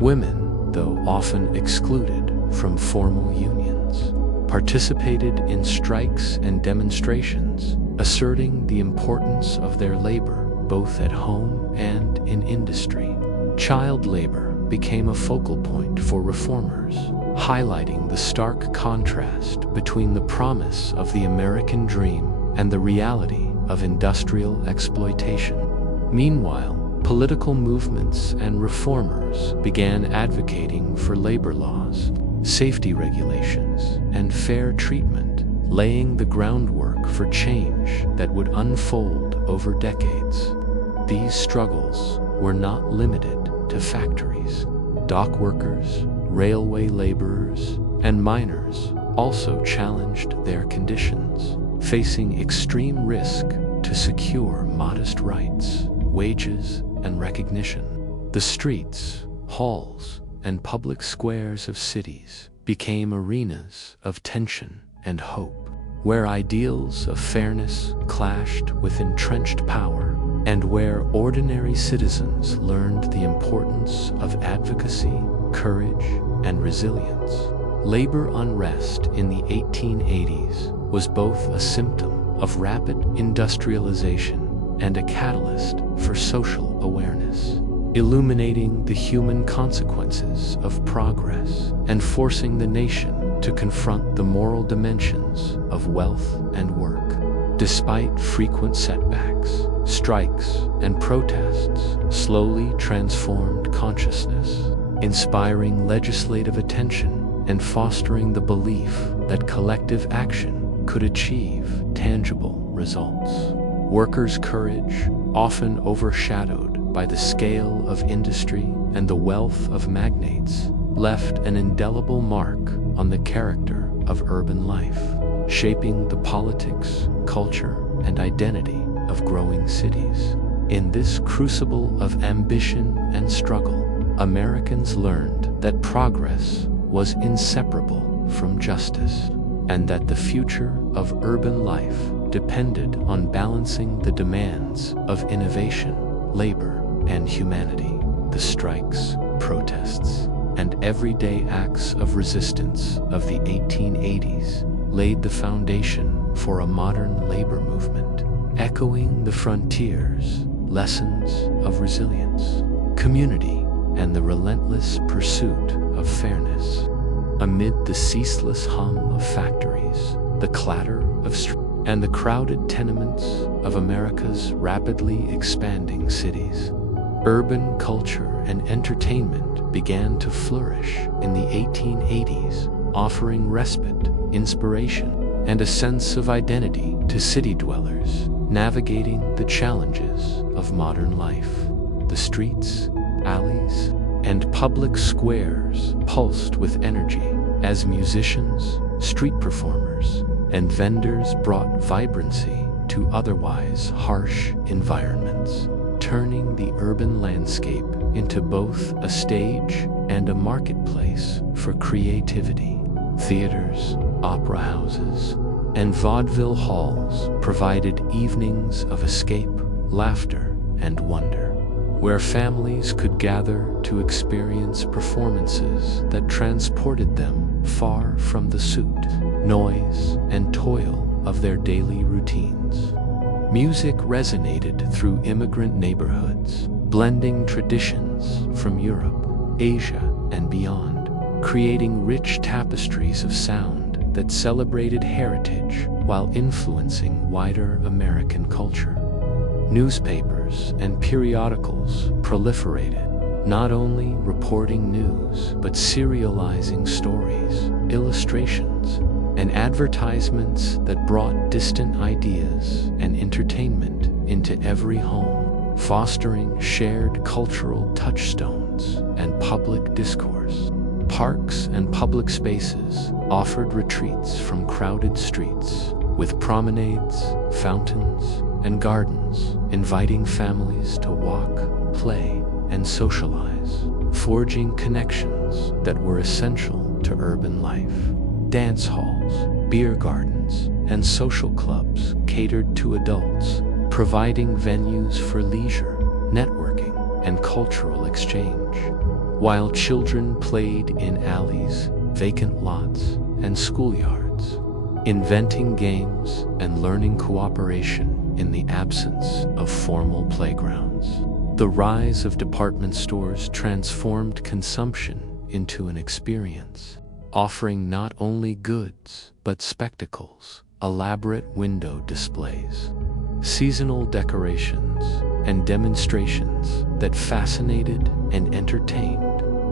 Women, though often excluded from formal unions, participated in strikes and demonstrations, asserting the importance of their labor both at home and in industry. Child labor became a focal point for reformers, highlighting the stark contrast between the promise of the American dream and the reality of industrial exploitation. Meanwhile, political movements and reformers began advocating for labor laws, safety regulations, and fair treatment, laying the groundwork for change that would unfold over decades. These struggles were not limited to factories. Dock workers, railway laborers, and miners also challenged their conditions, facing extreme risk to secure modest rights, wages, and recognition. The streets, halls, and public squares of cities became arenas of tension and hope, where ideals of fairness clashed with entrenched power, and where ordinary citizens learned the importance of advocacy, courage, and resilience. Labor unrest in the 1880s was both a symptom of rapid industrialization and a catalyst for social awareness, illuminating the human consequences of progress and forcing the nation to confront the moral dimensions of wealth and work. Despite frequent setbacks, strikes and protests slowly transformed consciousness, inspiring legislative attention and fostering the belief that collective action could achieve tangible results. Workers' courage, often overshadowed by the scale of industry and the wealth of magnates, left an indelible mark on the character of urban life, shaping the politics, culture, and identity of growing cities. In this crucible of ambition and struggle, Americans learned that progress was inseparable from justice, and that the future of urban life depended on balancing the demands of innovation, labor, and humanity. The strikes, protests, and everyday acts of resistance of the 1880s laid the foundation for a modern labor movement, echoing the frontiers, lessons of resilience, community, and the relentless pursuit of fairness. Amid the ceaseless hum of factories, the clatter of streets, and the crowded tenements of America's rapidly expanding cities, urban culture and entertainment began to flourish in the 1880s, offering respite, inspiration, and a sense of identity to city dwellers navigating the challenges of modern life. The streets, alleys, and public squares pulsed with energy as musicians, street performers, and vendors brought vibrancy to otherwise harsh environments, turning the urban landscape into both a stage and a marketplace for creativity. Theaters, opera houses, and vaudeville halls provided evenings of escape, laughter, and wonder, where families could gather to experience performances that transported them far from the suit, noise, and toil of their daily routines. Music resonated through immigrant neighborhoods, blending traditions from Europe, Asia, and beyond, creating rich tapestries of sound that celebrated heritage while influencing wider American culture. Newspapers and periodicals proliferated, not only reporting news but serializing stories, illustrations, and advertisements that brought distant ideas and entertainment into every home, fostering shared cultural touchstones and public discourse. Parks and public spaces offered retreats from crowded streets, with promenades, fountains, and gardens inviting families to walk, play, and socialize, forging connections that were essential to urban life. Dance halls, beer gardens, and social clubs catered to adults, providing venues for leisure, networking, and cultural exchange, while children played in alleys, vacant lots, and schoolyards, inventing games and learning cooperation in the absence of formal playgrounds. The rise of department stores transformed consumption into an experience, offering not only goods but spectacles, elaborate window displays, seasonal decorations, and demonstrations that fascinated and entertained.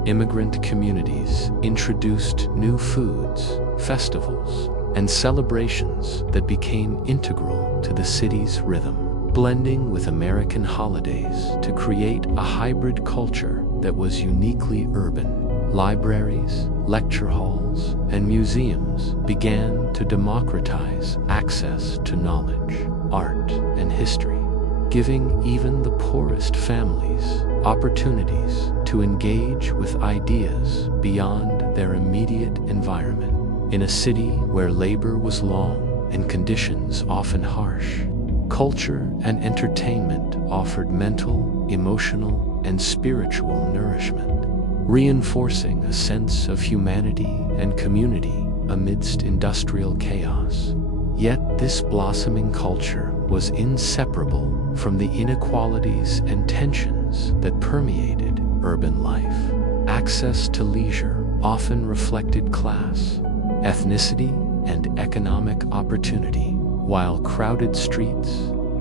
Immigrant communities introduced new foods, festivals, and celebrations that became integral to the city's rhythm, blending with American holidays to create a hybrid culture that was uniquely urban. Libraries, lecture halls, and museums began to democratize access to knowledge, art, and history, giving even the poorest families opportunities to to engage with ideas beyond their immediate environment. In a city where labor was long and conditions often harsh, culture and entertainment offered mental, emotional, and spiritual nourishment, reinforcing a sense of humanity and community amidst industrial chaos. Yet this blossoming culture was inseparable from the inequalities and tensions that permeated urban life. Access to leisure often reflected class, ethnicity, and economic opportunity, while crowded streets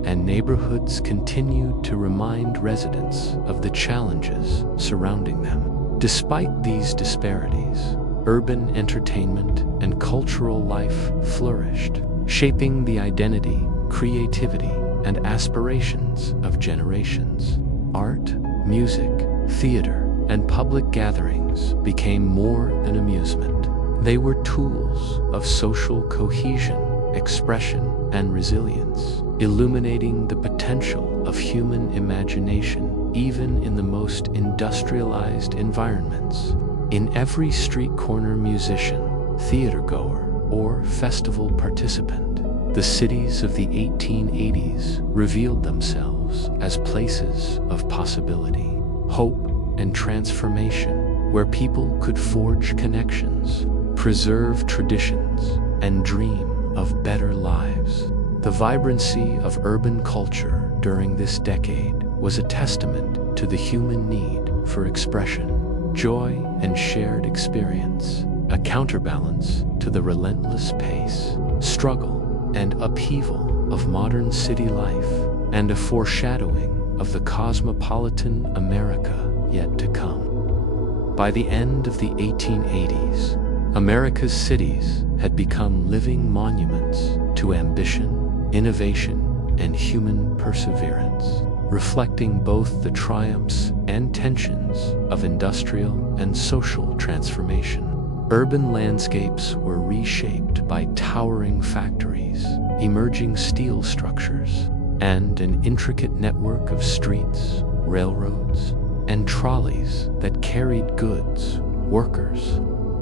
and neighborhoods continued to remind residents of the challenges surrounding them. Despite these disparities, urban entertainment and cultural life flourished, shaping the identity, creativity, and aspirations of generations. Art, music, theater, and public gatherings became more than amusement. They were tools of social cohesion, expression, and resilience, illuminating the potential of human imagination even in the most industrialized environments. In every street corner musician, theatergoer, or festival participant, the cities of the 1880s revealed themselves as places of possibility, hope, and transformation, where people could forge connections, preserve traditions, and dream of better lives. The vibrancy of urban culture during this decade was a testament to the human need for expression, joy, and shared experience, a counterbalance to the relentless pace, struggle, and upheaval of modern city life, and a foreshadowing of the cosmopolitan America yet to come. By the end of the 1880s, America's cities had become living monuments to ambition, innovation, and human perseverance, reflecting both the triumphs and tensions of industrial and social transformation. Urban landscapes were reshaped by towering factories, emerging steel structures, and an intricate network of streets, railroads, and trolleys that carried goods, workers,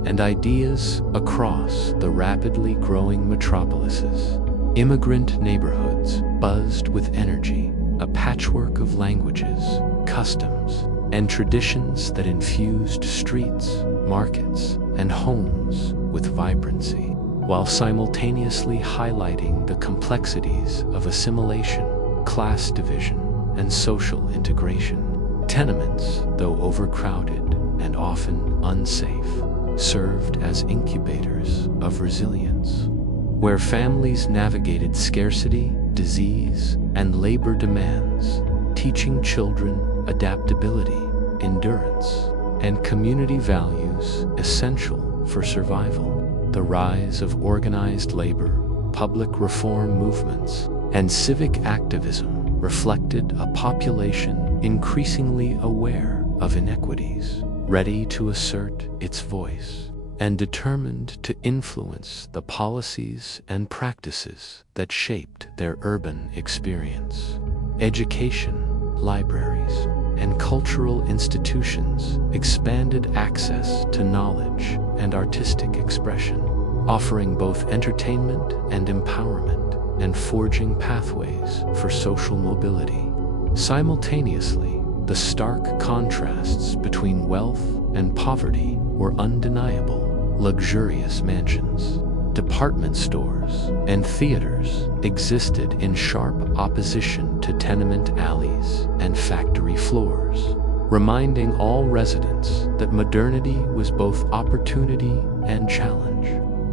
and ideas across the rapidly growing metropolises. Immigrant neighborhoods buzzed with energy, a patchwork of languages, customs, and traditions that infused streets, markets, and homes with vibrancy, while simultaneously highlighting the complexities of assimilation, class division, and social integration. Tenements, though overcrowded and often unsafe, served as incubators of resilience, where families navigated scarcity, disease, and labor demands, teaching children adaptability, endurance, and community values essential for survival. The rise of organized labor, public reform movements, and civic activism reflected a population increasingly aware of inequities, ready to assert its voice, and determined to influence the policies and practices that shaped their urban experience. Education, libraries, and cultural institutions expanded access to knowledge and artistic expression, offering both entertainment and empowerment, and forging pathways for social mobility. Simultaneously, the stark contrasts between wealth and poverty were undeniable. Luxurious mansions, department stores, and theaters existed in sharp opposition to tenement alleys and factory floors, reminding all residents that modernity was both opportunity and challenge.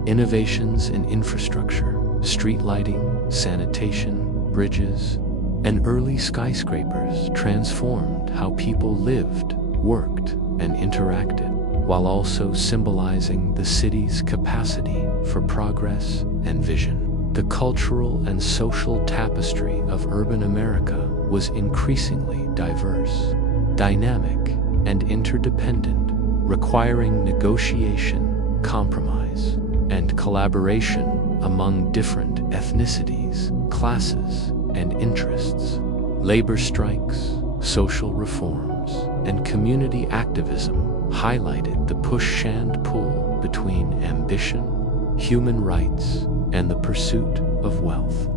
Innovations in infrastructure, street lighting, sanitation, bridges, and early skyscrapers transformed how people lived, worked, and interacted, while also symbolizing the city's capacity for progress and vision. The cultural and social tapestry of urban America was increasingly diverse, dynamic, and interdependent, requiring negotiation, compromise, and collaboration among different ethnicities, classes, and interests. Labor strikes, social reforms, and community activism highlighted the push and pull between ambition, human rights, and the pursuit of wealth,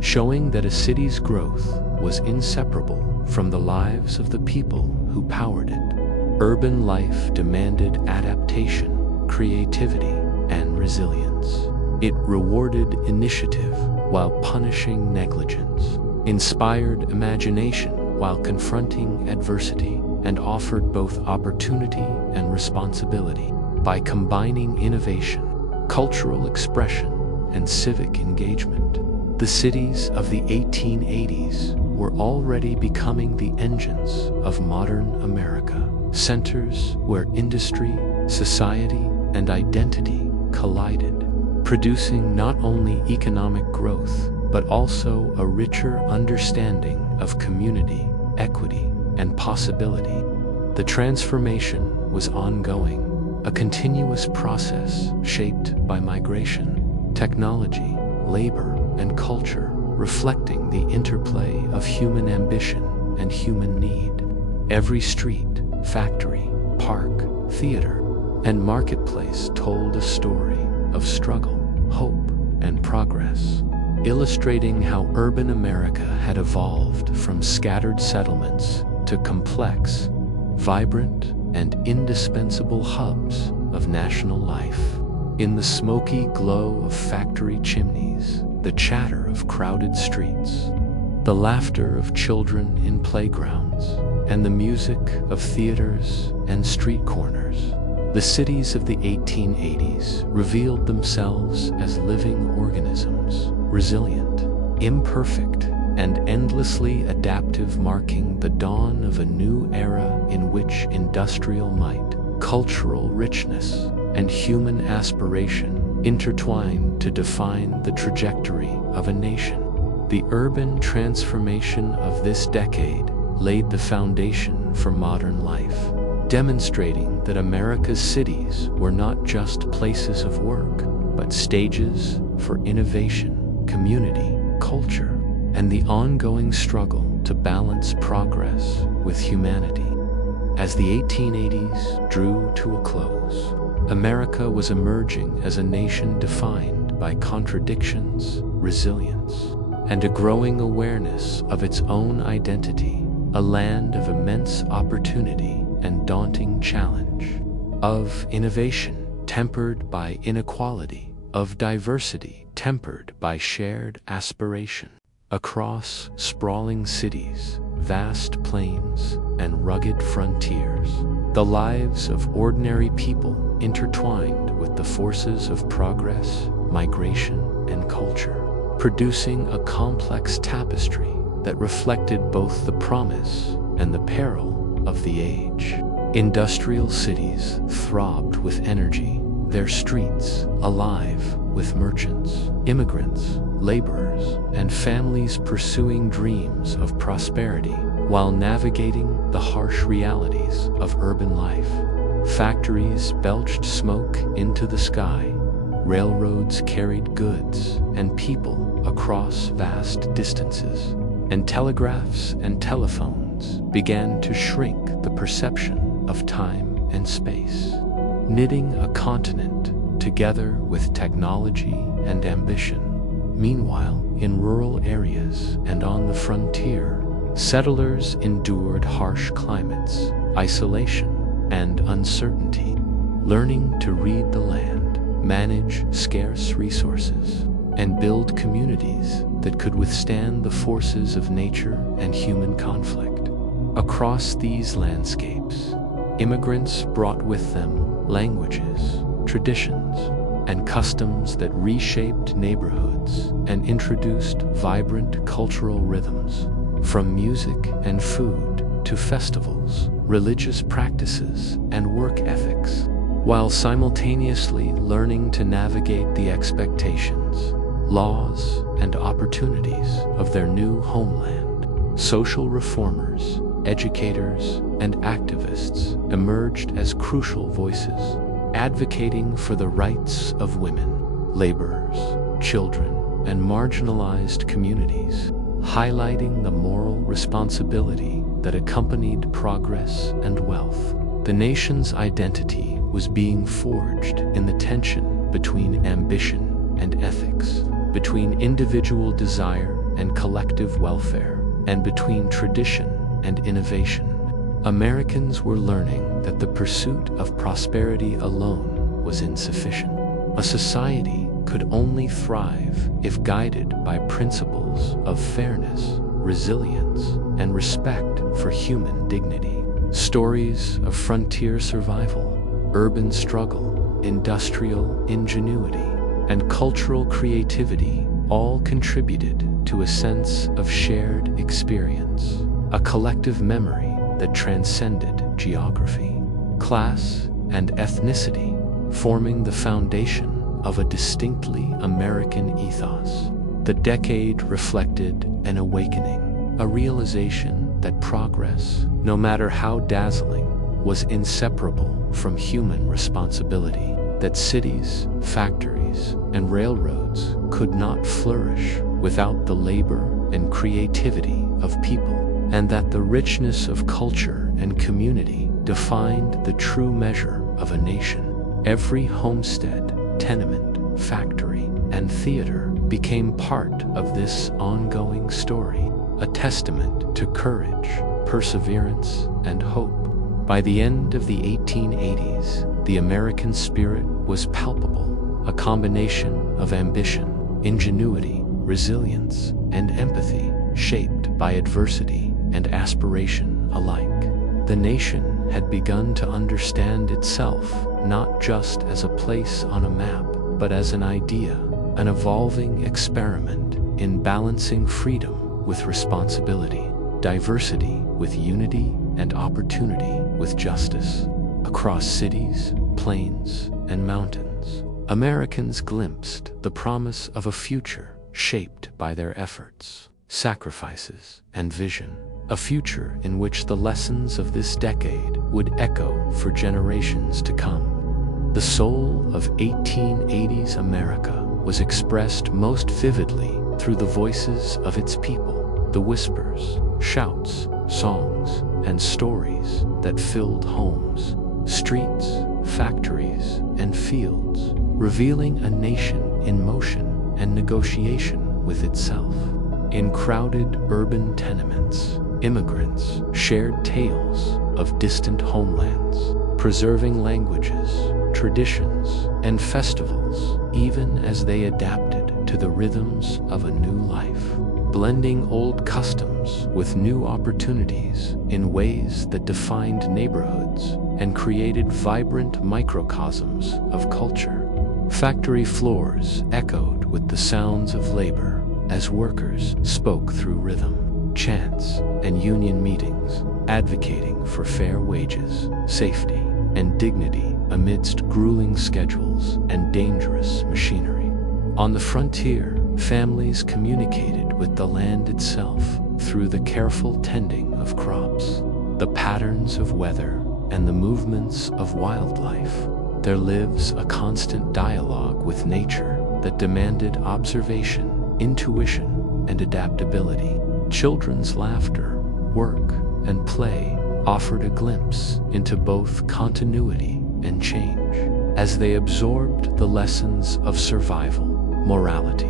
showing that a city's growth was inseparable from the lives of the people who powered it. Urban life demanded adaptation, creativity, and resilience. It rewarded initiative while punishing negligence, inspired imagination while confronting adversity, and offered both opportunity and responsibility. By combining innovation, cultural expression, and civic engagement, the cities of the 1880s were already becoming the engines of modern America, centers where industry, society, and identity collided, producing not only economic growth, but also a richer understanding of community, equity, and possibility. The transformation was ongoing, a continuous process shaped by migration, technology, labor, and culture, reflecting the interplay of human ambition and human need. Every street, factory, park, theater, and marketplace told a story of struggle, hope, and progress, illustrating how urban America had evolved from scattered settlements to complex, vibrant, and indispensable hubs of national life. In the smoky glow of factory chimneys, the chatter of crowded streets, the laughter of children in playgrounds, and the music of theaters and street corners, the cities of the 1880s revealed themselves as living organisms, resilient, imperfect, and endlessly adaptive, marking the dawn of a new era in which industrial might, cultural richness, and human aspiration intertwine to define the trajectory of a nation. The urban transformation of this decade laid the foundation for modern life, demonstrating that America's cities were not just places of work, but stages for innovation, community, culture, and the ongoing struggle to balance progress with humanity. As the 1880s drew to a close, America was emerging as a nation defined by contradictions, resilience, and a growing awareness of its own identity, a land of immense opportunity and daunting challenge, of innovation tempered by inequality, of diversity tempered by shared aspiration. Across sprawling cities, vast plains, and rugged frontiers, the lives of ordinary people intertwined with the forces of progress, migration, and culture, producing a complex tapestry that reflected both the promise and the peril of the age. Industrial cities throbbed with energy, their streets alive with merchants, immigrants, laborers, and families pursuing dreams of prosperity while navigating the harsh realities of urban life. Factories belched smoke into the sky, railroads carried goods and people across vast distances, and telegraphs and telephones began to shrink the perception of time and space, knitting a continent together with technology and ambition. Meanwhile, in rural areas and on the frontier, settlers endured harsh climates, isolation, and uncertainty, learning to read the land, manage scarce resources, and build communities that could withstand the forces of nature and human conflict. Across these landscapes, immigrants brought with them languages, traditions, and customs that reshaped neighborhoods and introduced vibrant cultural rhythms, from music and food to festivals, religious practices, and work ethics, while simultaneously learning to navigate the expectations, laws, and opportunities of their new homeland. Social reformers, educators, and activists emerged as crucial voices, advocating for the rights of women, laborers, children, and marginalized communities, highlighting the moral responsibility that accompanied progress and wealth. The nation's identity was being forged in the tension between ambition and ethics, between individual desire and collective welfare, and between tradition and innovation. Americans were learning that the pursuit of prosperity alone was insufficient. A society could only thrive if guided by principles of fairness, resilience, and respect for human dignity. Stories of frontier survival, urban struggle, industrial ingenuity, and cultural creativity all contributed to a sense of shared experience, a collective memory that transcended geography, class, and ethnicity, forming the foundation of a distinctly American ethos. The decade reflected an awakening, a realization that progress, no matter how dazzling, was inseparable from human responsibility, that cities, factories, and railroads could not flourish without the labor and creativity of people, and that the richness of culture and community defined the true measure of a nation. Every homestead, tenement, factory, and theater became part of this ongoing story, a testament to courage, perseverance, and hope. By the end of the 1880s, the American spirit was palpable, a combination of ambition, ingenuity, resilience, and empathy, shaped by adversity and aspiration alike. The nation had begun to understand itself not just as a place on a map, but as an idea, an evolving experiment in balancing freedom with responsibility, diversity with unity, and opportunity with justice. Across cities, plains, and mountains, Americans glimpsed the promise of a future shaped by their efforts, sacrifices, and vision, a future in which the lessons of this decade would echo for generations to come. The soul of 1880s America was expressed most vividly through the voices of its people, the whispers, shouts, songs, and stories that filled homes, streets, factories, and fields, revealing a nation in motion and negotiation with itself. In crowded urban tenements, immigrants shared tales of distant homelands, preserving languages, traditions, and festivals, even as they adapted to the rhythms of a new life, blending old customs with new opportunities in ways that defined neighborhoods and created vibrant microcosms of culture. Factory floors echoed with the sounds of labor as workers spoke through rhythm, chants, and union meetings, advocating for fair wages, safety, and dignity amidst grueling schedules and dangerous machinery. On the frontier, families communicated with the land itself through the careful tending of crops, the patterns of weather, and the movements of wildlife. There lives a constant dialogue with nature that demanded observation, intuition, and adaptability. Children's laughter, work, and play offered a glimpse into both continuity and change, as they absorbed the lessons of survival, morality,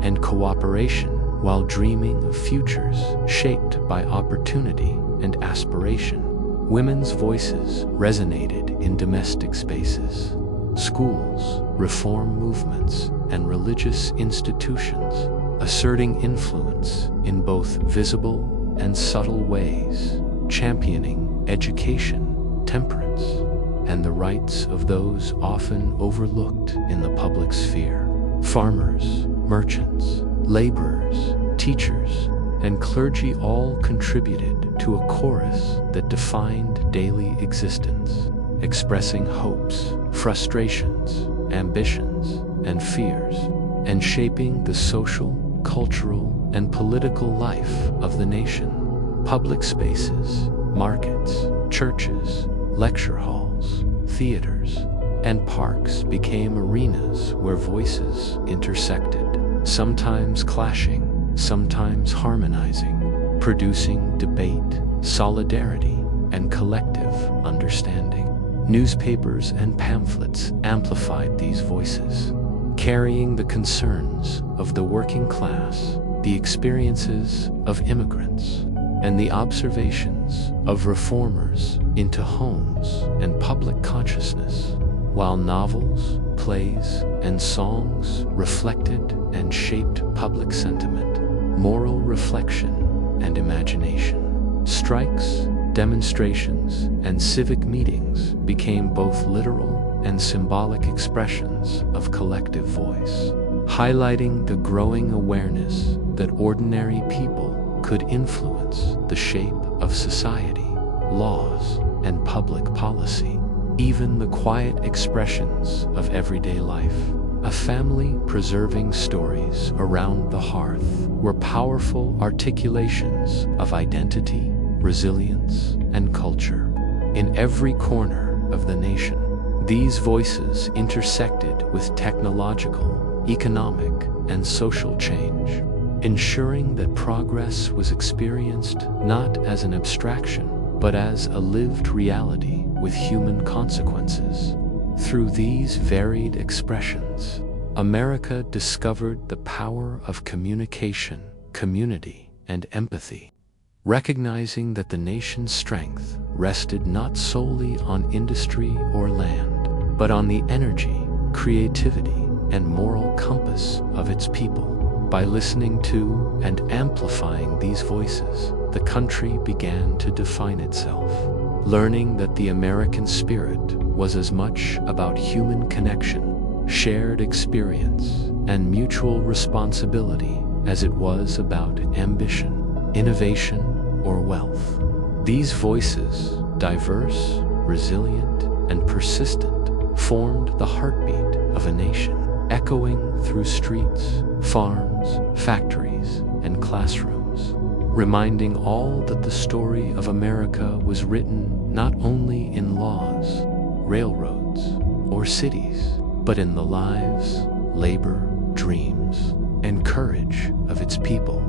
and cooperation while dreaming of futures shaped by opportunity and aspiration. Women's voices resonated in domestic spaces, schools, reform movements, and religious institutions, asserting influence in both visible and subtle ways, championing education, temperance, and the rights of those often overlooked in the public sphere. Farmers, merchants, laborers, teachers, and clergy all contributed to a chorus that defined daily existence, expressing hopes, frustrations, ambitions, and fears, and shaping the social, cultural, and political life of the nation. Public spaces, markets, churches, lecture halls, theaters, and parks became arenas where voices intersected, sometimes clashing, sometimes harmonizing, producing debate, solidarity, and collective understanding. Newspapers and pamphlets amplified these voices, carrying the concerns of the working class, the experiences of immigrants, and the observations of reformers into homes and public consciousness, while novels, plays, and songs reflected and shaped public sentiment, moral reflection, and imagination. Strikes, demonstrations, and civic meetings became both literal and symbolic expressions of collective voice, highlighting the growing awareness that ordinary people could influence the shape of society, laws, and public policy. Even the quiet expressions of everyday life, a family preserving stories around the hearth, were powerful articulations of identity, resilience, and culture. In every corner of the nation, these voices intersected with technological, economic, and social change, ensuring that progress was experienced not as an abstraction, but as a lived reality with human consequences. Through these varied expressions, America discovered the power of communication, community, and empathy, recognizing that the nation's strength rested not solely on industry or land, but on the energy, creativity, and moral compass of its people. By listening to and amplifying these voices, the country began to define itself, learning that the American spirit was as much about human connection, shared experience, and mutual responsibility as it was about ambition, innovation, or wealth. These voices, diverse, resilient, and persistent, formed the heartbeat of a nation, echoing through streets, farms, factories, and classrooms, reminding all that the story of America was written not only in laws, railroads, or cities, but in the lives, labor, dreams, and courage of its people.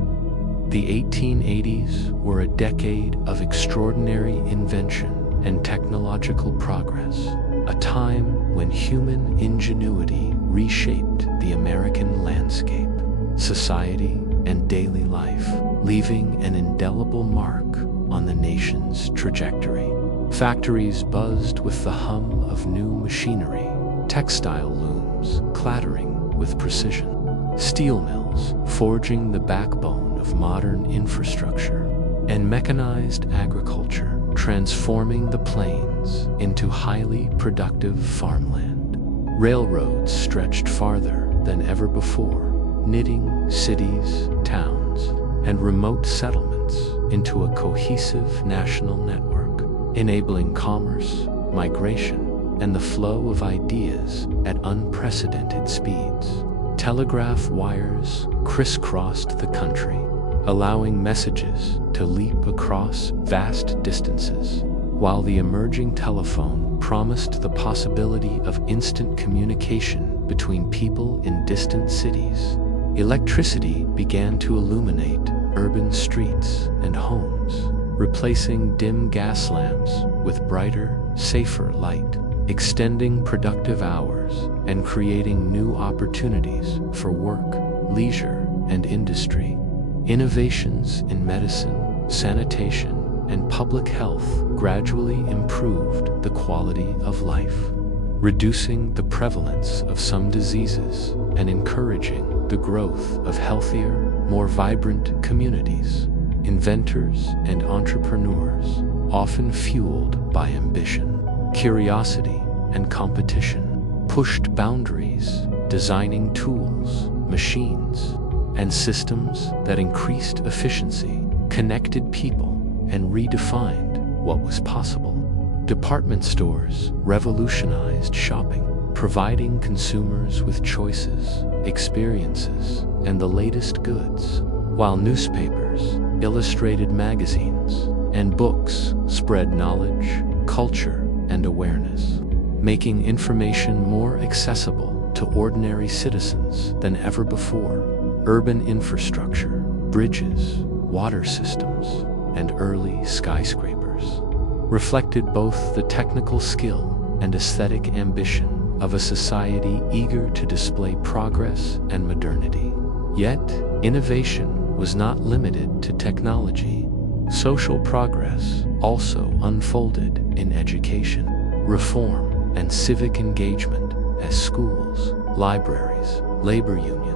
The 1880s were a decade of extraordinary invention and technological progress, a time when human ingenuity reshaped the American landscape, society, and daily life, leaving an indelible mark on the nation's trajectory. Factories buzzed with the hum of new machinery, textile looms clattering with precision, steel mills forging the backbone of modern infrastructure, and mechanized agriculture transforming the plains into highly productive farmland. Railroads stretched farther than ever before, knitting cities, towns, and remote settlements into a cohesive national network, enabling commerce, migration, and the flow of ideas at unprecedented speeds. Telegraph wires crisscrossed the country, allowing messages to leap across vast distances, while the emerging telephone promised the possibility of instant communication between people in distant cities. Electricity began to illuminate urban streets and homes, replacing dim gas lamps with brighter, safer light, extending productive hours and creating new opportunities for work, leisure, and industry. Innovations in medicine, sanitation, and public health gradually improved the quality of life, reducing the prevalence of some diseases and encouraging the growth of healthier, more vibrant communities. Inventors and entrepreneurs, often fueled by ambition, curiosity, and competition, pushed boundaries, designing tools, machines, and systems that increased efficiency, connected people, and redefined what was possible. Department stores revolutionized shopping, providing consumers with choices, experiences, and the latest goods, while newspapers, illustrated magazines, and books spread knowledge, culture, and awareness, making information more accessible to ordinary citizens than ever before. Urban infrastructure, bridges, water systems, and early skyscrapers reflected both the technical skill and aesthetic ambition of a society eager to display progress and modernity. Yet, innovation was not limited to technology. Social progress also unfolded in education, reform, and civic engagement as schools, libraries, labor unions,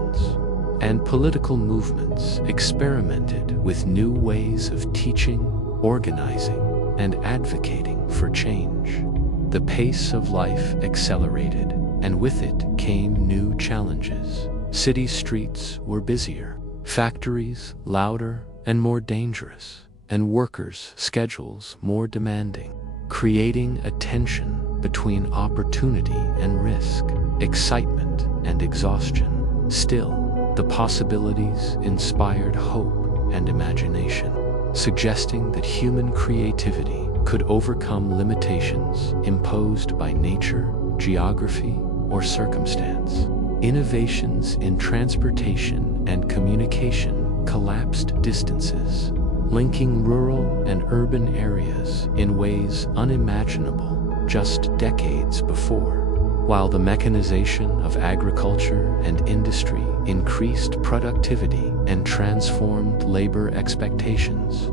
and political movements experimented with new ways of teaching, organizing, and advocating for change. The pace of life accelerated, and with it came new challenges. City streets were busier, factories louder and more dangerous, and workers' schedules more demanding, creating a tension between opportunity and risk, excitement and exhaustion. Still, the possibilities inspired hope and imagination, suggesting that human creativity could overcome limitations imposed by nature, geography, or circumstance. Innovations in transportation and communication collapsed distances, linking rural and urban areas in ways unimaginable just decades before. While the mechanization of agriculture and industry increased productivity and transformed labor expectations,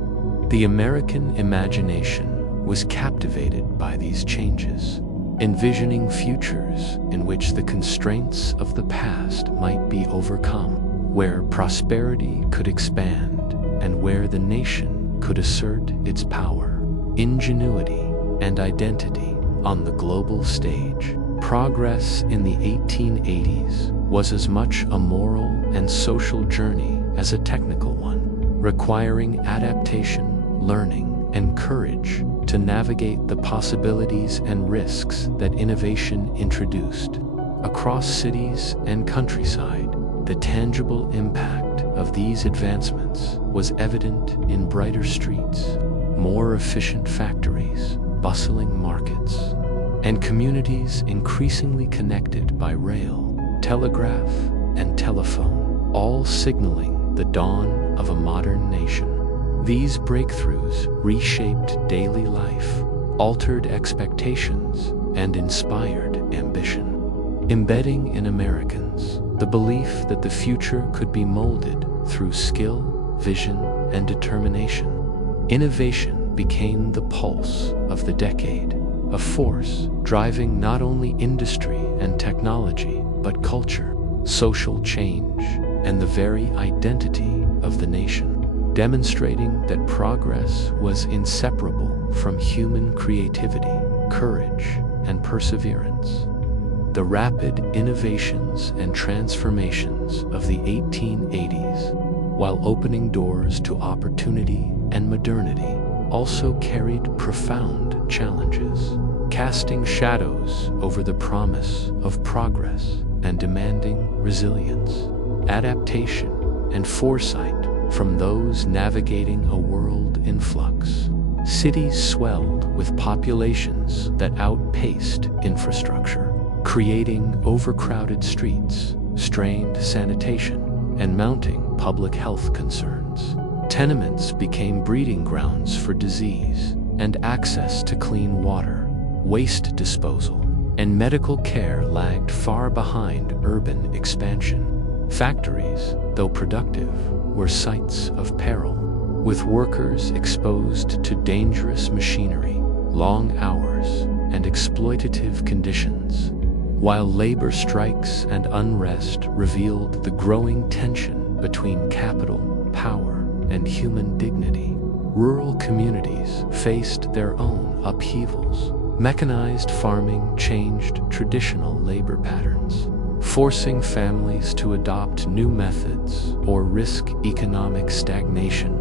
the American imagination was captivated by these changes, envisioning futures in which the constraints of the past might be overcome, where prosperity could expand, and where the nation could assert its power, ingenuity, and identity on the global stage. Progress in the 1880s was as much a moral and social journey as a technical one, requiring adaptation, learning, and courage to navigate the possibilities and risks that innovation introduced. Across cities and countryside, the tangible impact of these advancements was evident in brighter streets, more efficient factories, bustling markets, and communities increasingly connected by rail, telegraph, and telephone, all signaling the dawn of a modern nation. These breakthroughs reshaped daily life, altered expectations, and inspired ambition, embedding in Americans the belief that the future could be molded through skill, vision, and determination. Innovation became the pulse of the decade, a force driving not only industry and technology, but culture, social change, and the very identity of the nation, demonstrating that progress was inseparable from human creativity, courage, and perseverance. The rapid innovations and transformations of the 1880s, while opening doors to opportunity and modernity, also carried profound challenges, casting shadows over the promise of progress and demanding resilience, adaptation, and foresight from those navigating a world in flux. Cities swelled with populations that outpaced infrastructure, creating overcrowded streets, strained sanitation, and mounting public health concerns. Tenements became breeding grounds for disease, and access to clean water, waste disposal, and medical care lagged far behind urban expansion. Factories, though productive, were sites of peril, with workers exposed to dangerous machinery, long hours, and exploitative conditions, while labor strikes and unrest revealed the growing tension between capital, power, and human dignity. Rural communities faced their own upheavals. Mechanized farming changed traditional labor patterns, forcing families to adopt new methods or risk economic stagnation,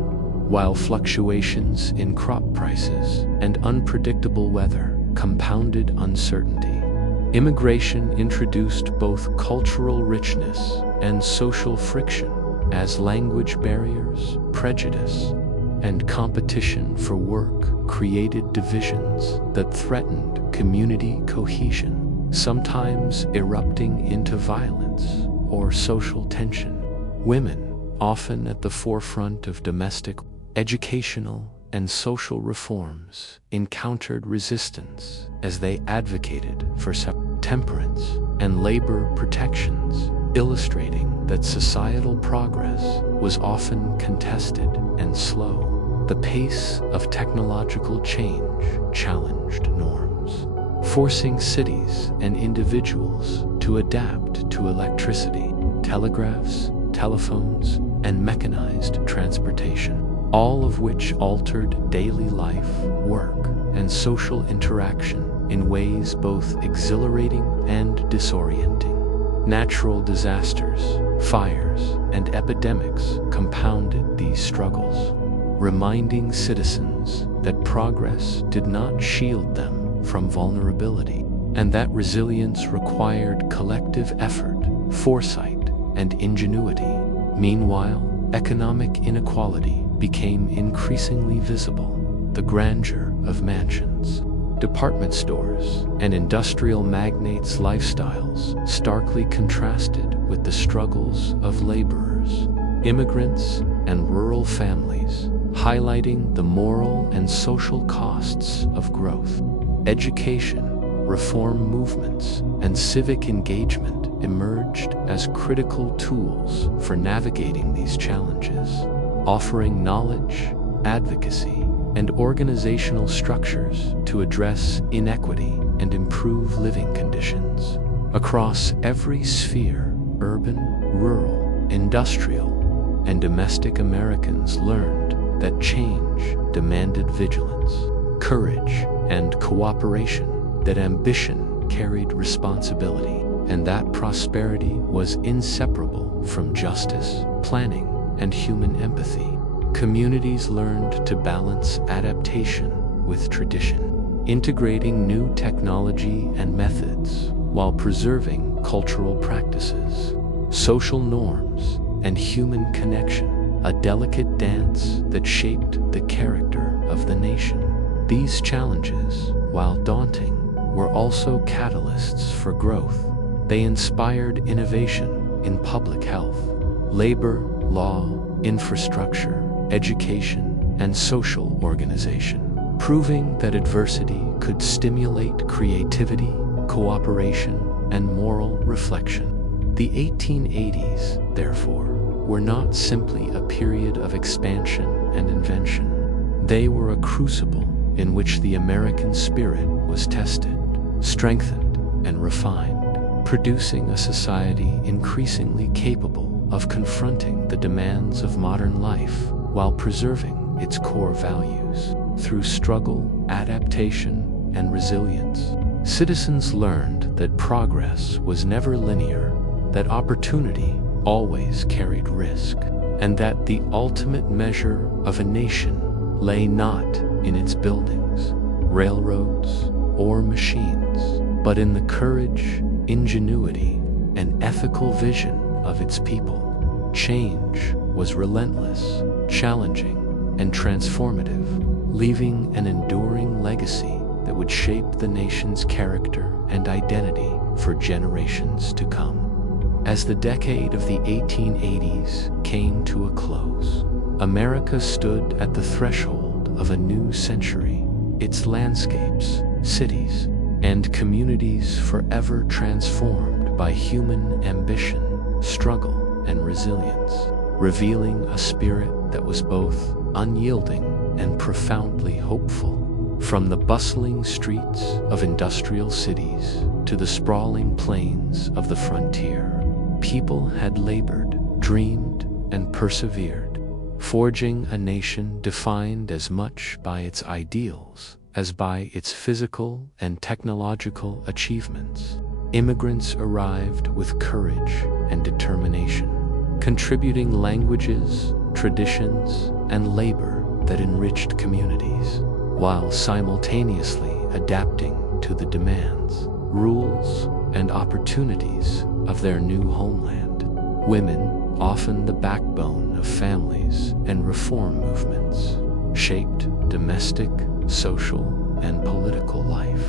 while fluctuations in crop prices and unpredictable weather compounded uncertainty. Immigration introduced both cultural richness and social friction, as language barriers, prejudice, and competition for work created divisions that threatened community cohesion, sometimes erupting into violence or social tension. Women, often at the forefront of domestic, educational, and social reforms encountered resistance as they advocated for temperance and labor protections, illustrating that societal progress was often contested and slow. The pace of technological change challenged norms, forcing cities and individuals to adapt to electricity, telegraphs, telephones, and mechanized transportation, all of which altered daily life, work, and social interaction in ways both exhilarating and disorienting. Natural disasters, fires, and epidemics compounded these struggles, reminding citizens that progress did not shield them from vulnerability, and that resilience required collective effort, foresight, and ingenuity. Meanwhile, economic inequality became increasingly visible. The grandeur of mansions, department stores, and industrial magnates' lifestyles starkly contrasted with the struggles of laborers, immigrants, and rural families, highlighting the moral and social costs of growth. Education, reform movements, and civic engagement emerged as critical tools for navigating these challenges, offering knowledge, advocacy, and organizational structures to address inequity and improve living conditions. Across every sphere, urban, rural, industrial, and domestic, Americans learned that change demanded vigilance, courage, and cooperation, that ambition carried responsibility, and that prosperity was inseparable from justice, planning, and human empathy. Communities learned to balance adaptation with tradition, integrating new technology and methods while preserving cultural practices, social norms, and human connection, a delicate dance that shaped the character of the nation. These challenges, while daunting, were also catalysts for growth. They inspired innovation in public health, labor, law, infrastructure, education, and social organization, proving that adversity could stimulate creativity, cooperation, and moral reflection. The 1880s, therefore, were not simply a period of expansion and invention. They were a crucible in which the American spirit was tested, strengthened, and refined, producing a society increasingly capable of confronting the demands of modern life while preserving its core values. Through struggle, adaptation, and resilience, citizens learned that progress was never linear, that opportunity always carried risk, and that the ultimate measure of a nation lay not in its buildings, railroads, or machines, but in the courage, ingenuity, and ethical vision of its people. Change was relentless, challenging, and transformative, leaving an enduring legacy that would shape the nation's character and identity for generations to come. As the decade of the 1880s came to a close, America stood at the threshold of a new century, its landscapes, cities, and communities forever transformed by human ambition, struggle, and resilience, revealing a spirit that was both unyielding and profoundly hopeful. From the bustling streets of industrial cities to the sprawling plains of the frontier, people had labored, dreamed, and persevered, forging a nation defined as much by its ideals as by its physical and technological achievements. Immigrants arrived with courage and determination, contributing languages, traditions, and labor that enriched communities, while simultaneously adapting to the demands, rules, and opportunities of their new homeland. Women, often the backbone of families and reform movements, shaped domestic, social, and political life,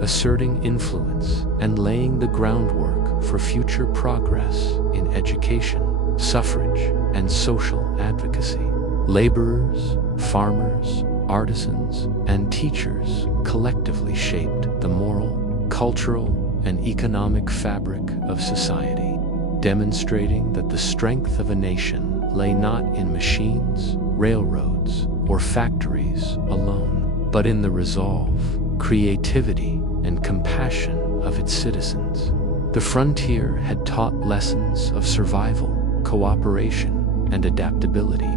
asserting influence and laying the groundwork for future progress in education, suffrage, and social advocacy. Laborers, farmers, artisans, and teachers collectively shaped the moral, cultural, and economic fabric of society, demonstrating that the strength of a nation lay not in machines, railroads, or factories alone, but in the resolve, creativity, and compassion of its citizens. The frontier had taught lessons of survival, cooperation, and adaptability.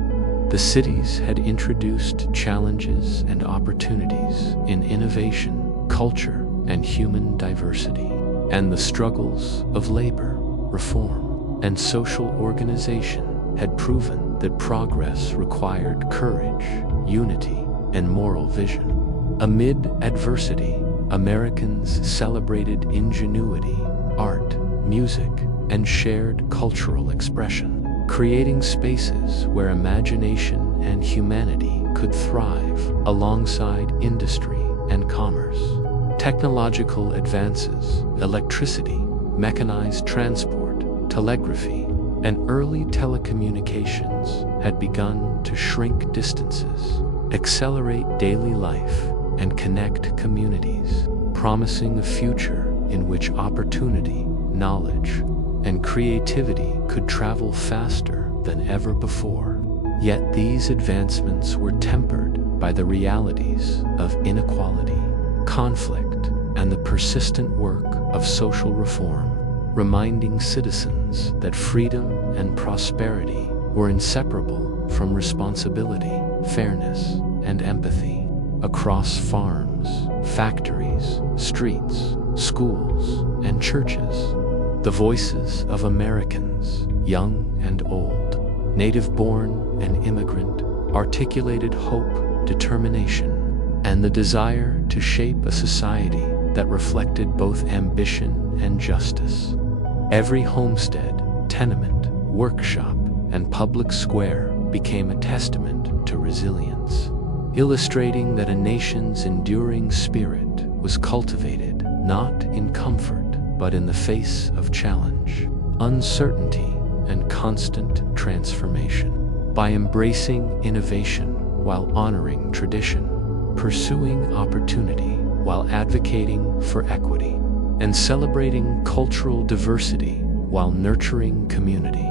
The cities had introduced challenges and opportunities in innovation, culture, and human diversity. And the struggles of labor, reform, and social organization had proven that progress required courage, unity, and moral vision. Amid adversity, Americans celebrated ingenuity, art, music, and shared cultural expression, creating spaces where imagination and humanity could thrive alongside industry and commerce. Technological advances, electricity, mechanized transport, telegraphy, and early telecommunications had begun to shrink distances, accelerate daily life, and connect communities, promising a future in which opportunity, knowledge, and creativity could travel faster than ever before. Yet these advancements were tempered by the realities of inequality, conflict, and the persistent work of social reform, reminding citizens that freedom and prosperity were inseparable from responsibility, fairness, and empathy. Across farms, factories, streets, schools, and churches, the voices of Americans, young and old, native-born and immigrant, articulated hope, determination, and the desire to shape a society that reflected both ambition and justice. Every homestead, tenement, workshop, and public square became a testament to resilience, illustrating that a nation's enduring spirit was cultivated not in comfort but in the face of challenge, uncertainty, and constant transformation. By embracing innovation while honoring tradition, pursuing opportunity while advocating for equity, and celebrating cultural diversity while nurturing community,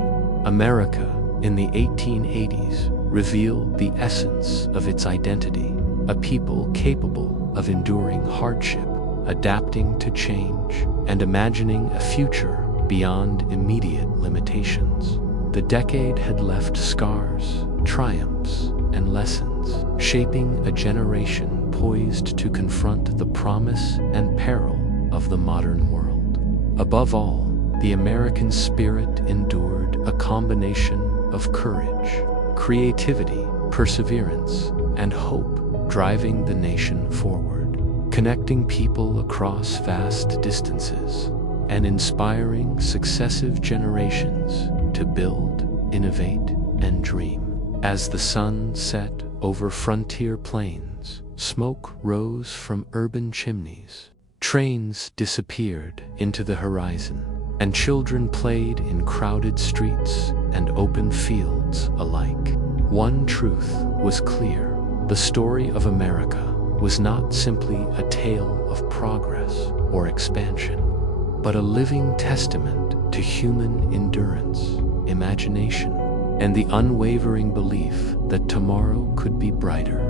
America in the 1880s revealed the essence of its identity, a people capable of enduring hardship, adapting to change, and imagining a future beyond immediate limitations. The decade had left scars, triumphs, and lessons, shaping a generation poised to confront the promise and peril of the modern world. Above all, the American spirit endured a combination of courage, creativity, perseverance, and hope, driving the nation forward, connecting people across vast distances, and inspiring successive generations to build, innovate, and dream. As the sun set over frontier plains, smoke rose from urban chimneys, trains disappeared into the horizon, and children played in crowded streets and open fields alike. One truth was clear: the story of America was not simply a tale of progress or expansion, but a living testament to human endurance, imagination, and the unwavering belief that tomorrow could be brighter,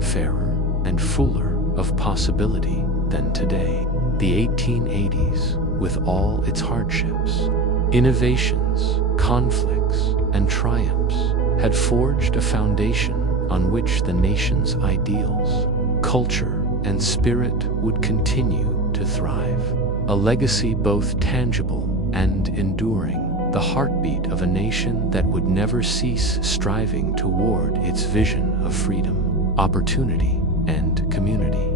fairer, and fuller of possibility than today. The 1880s, with all its hardships, innovations, conflicts, and triumphs, had forged a foundation on which the nation's ideals, culture, and spirit would continue to thrive. A legacy both tangible and enduring, the heartbeat of a nation that would never cease striving toward its vision of freedom, opportunity, and community.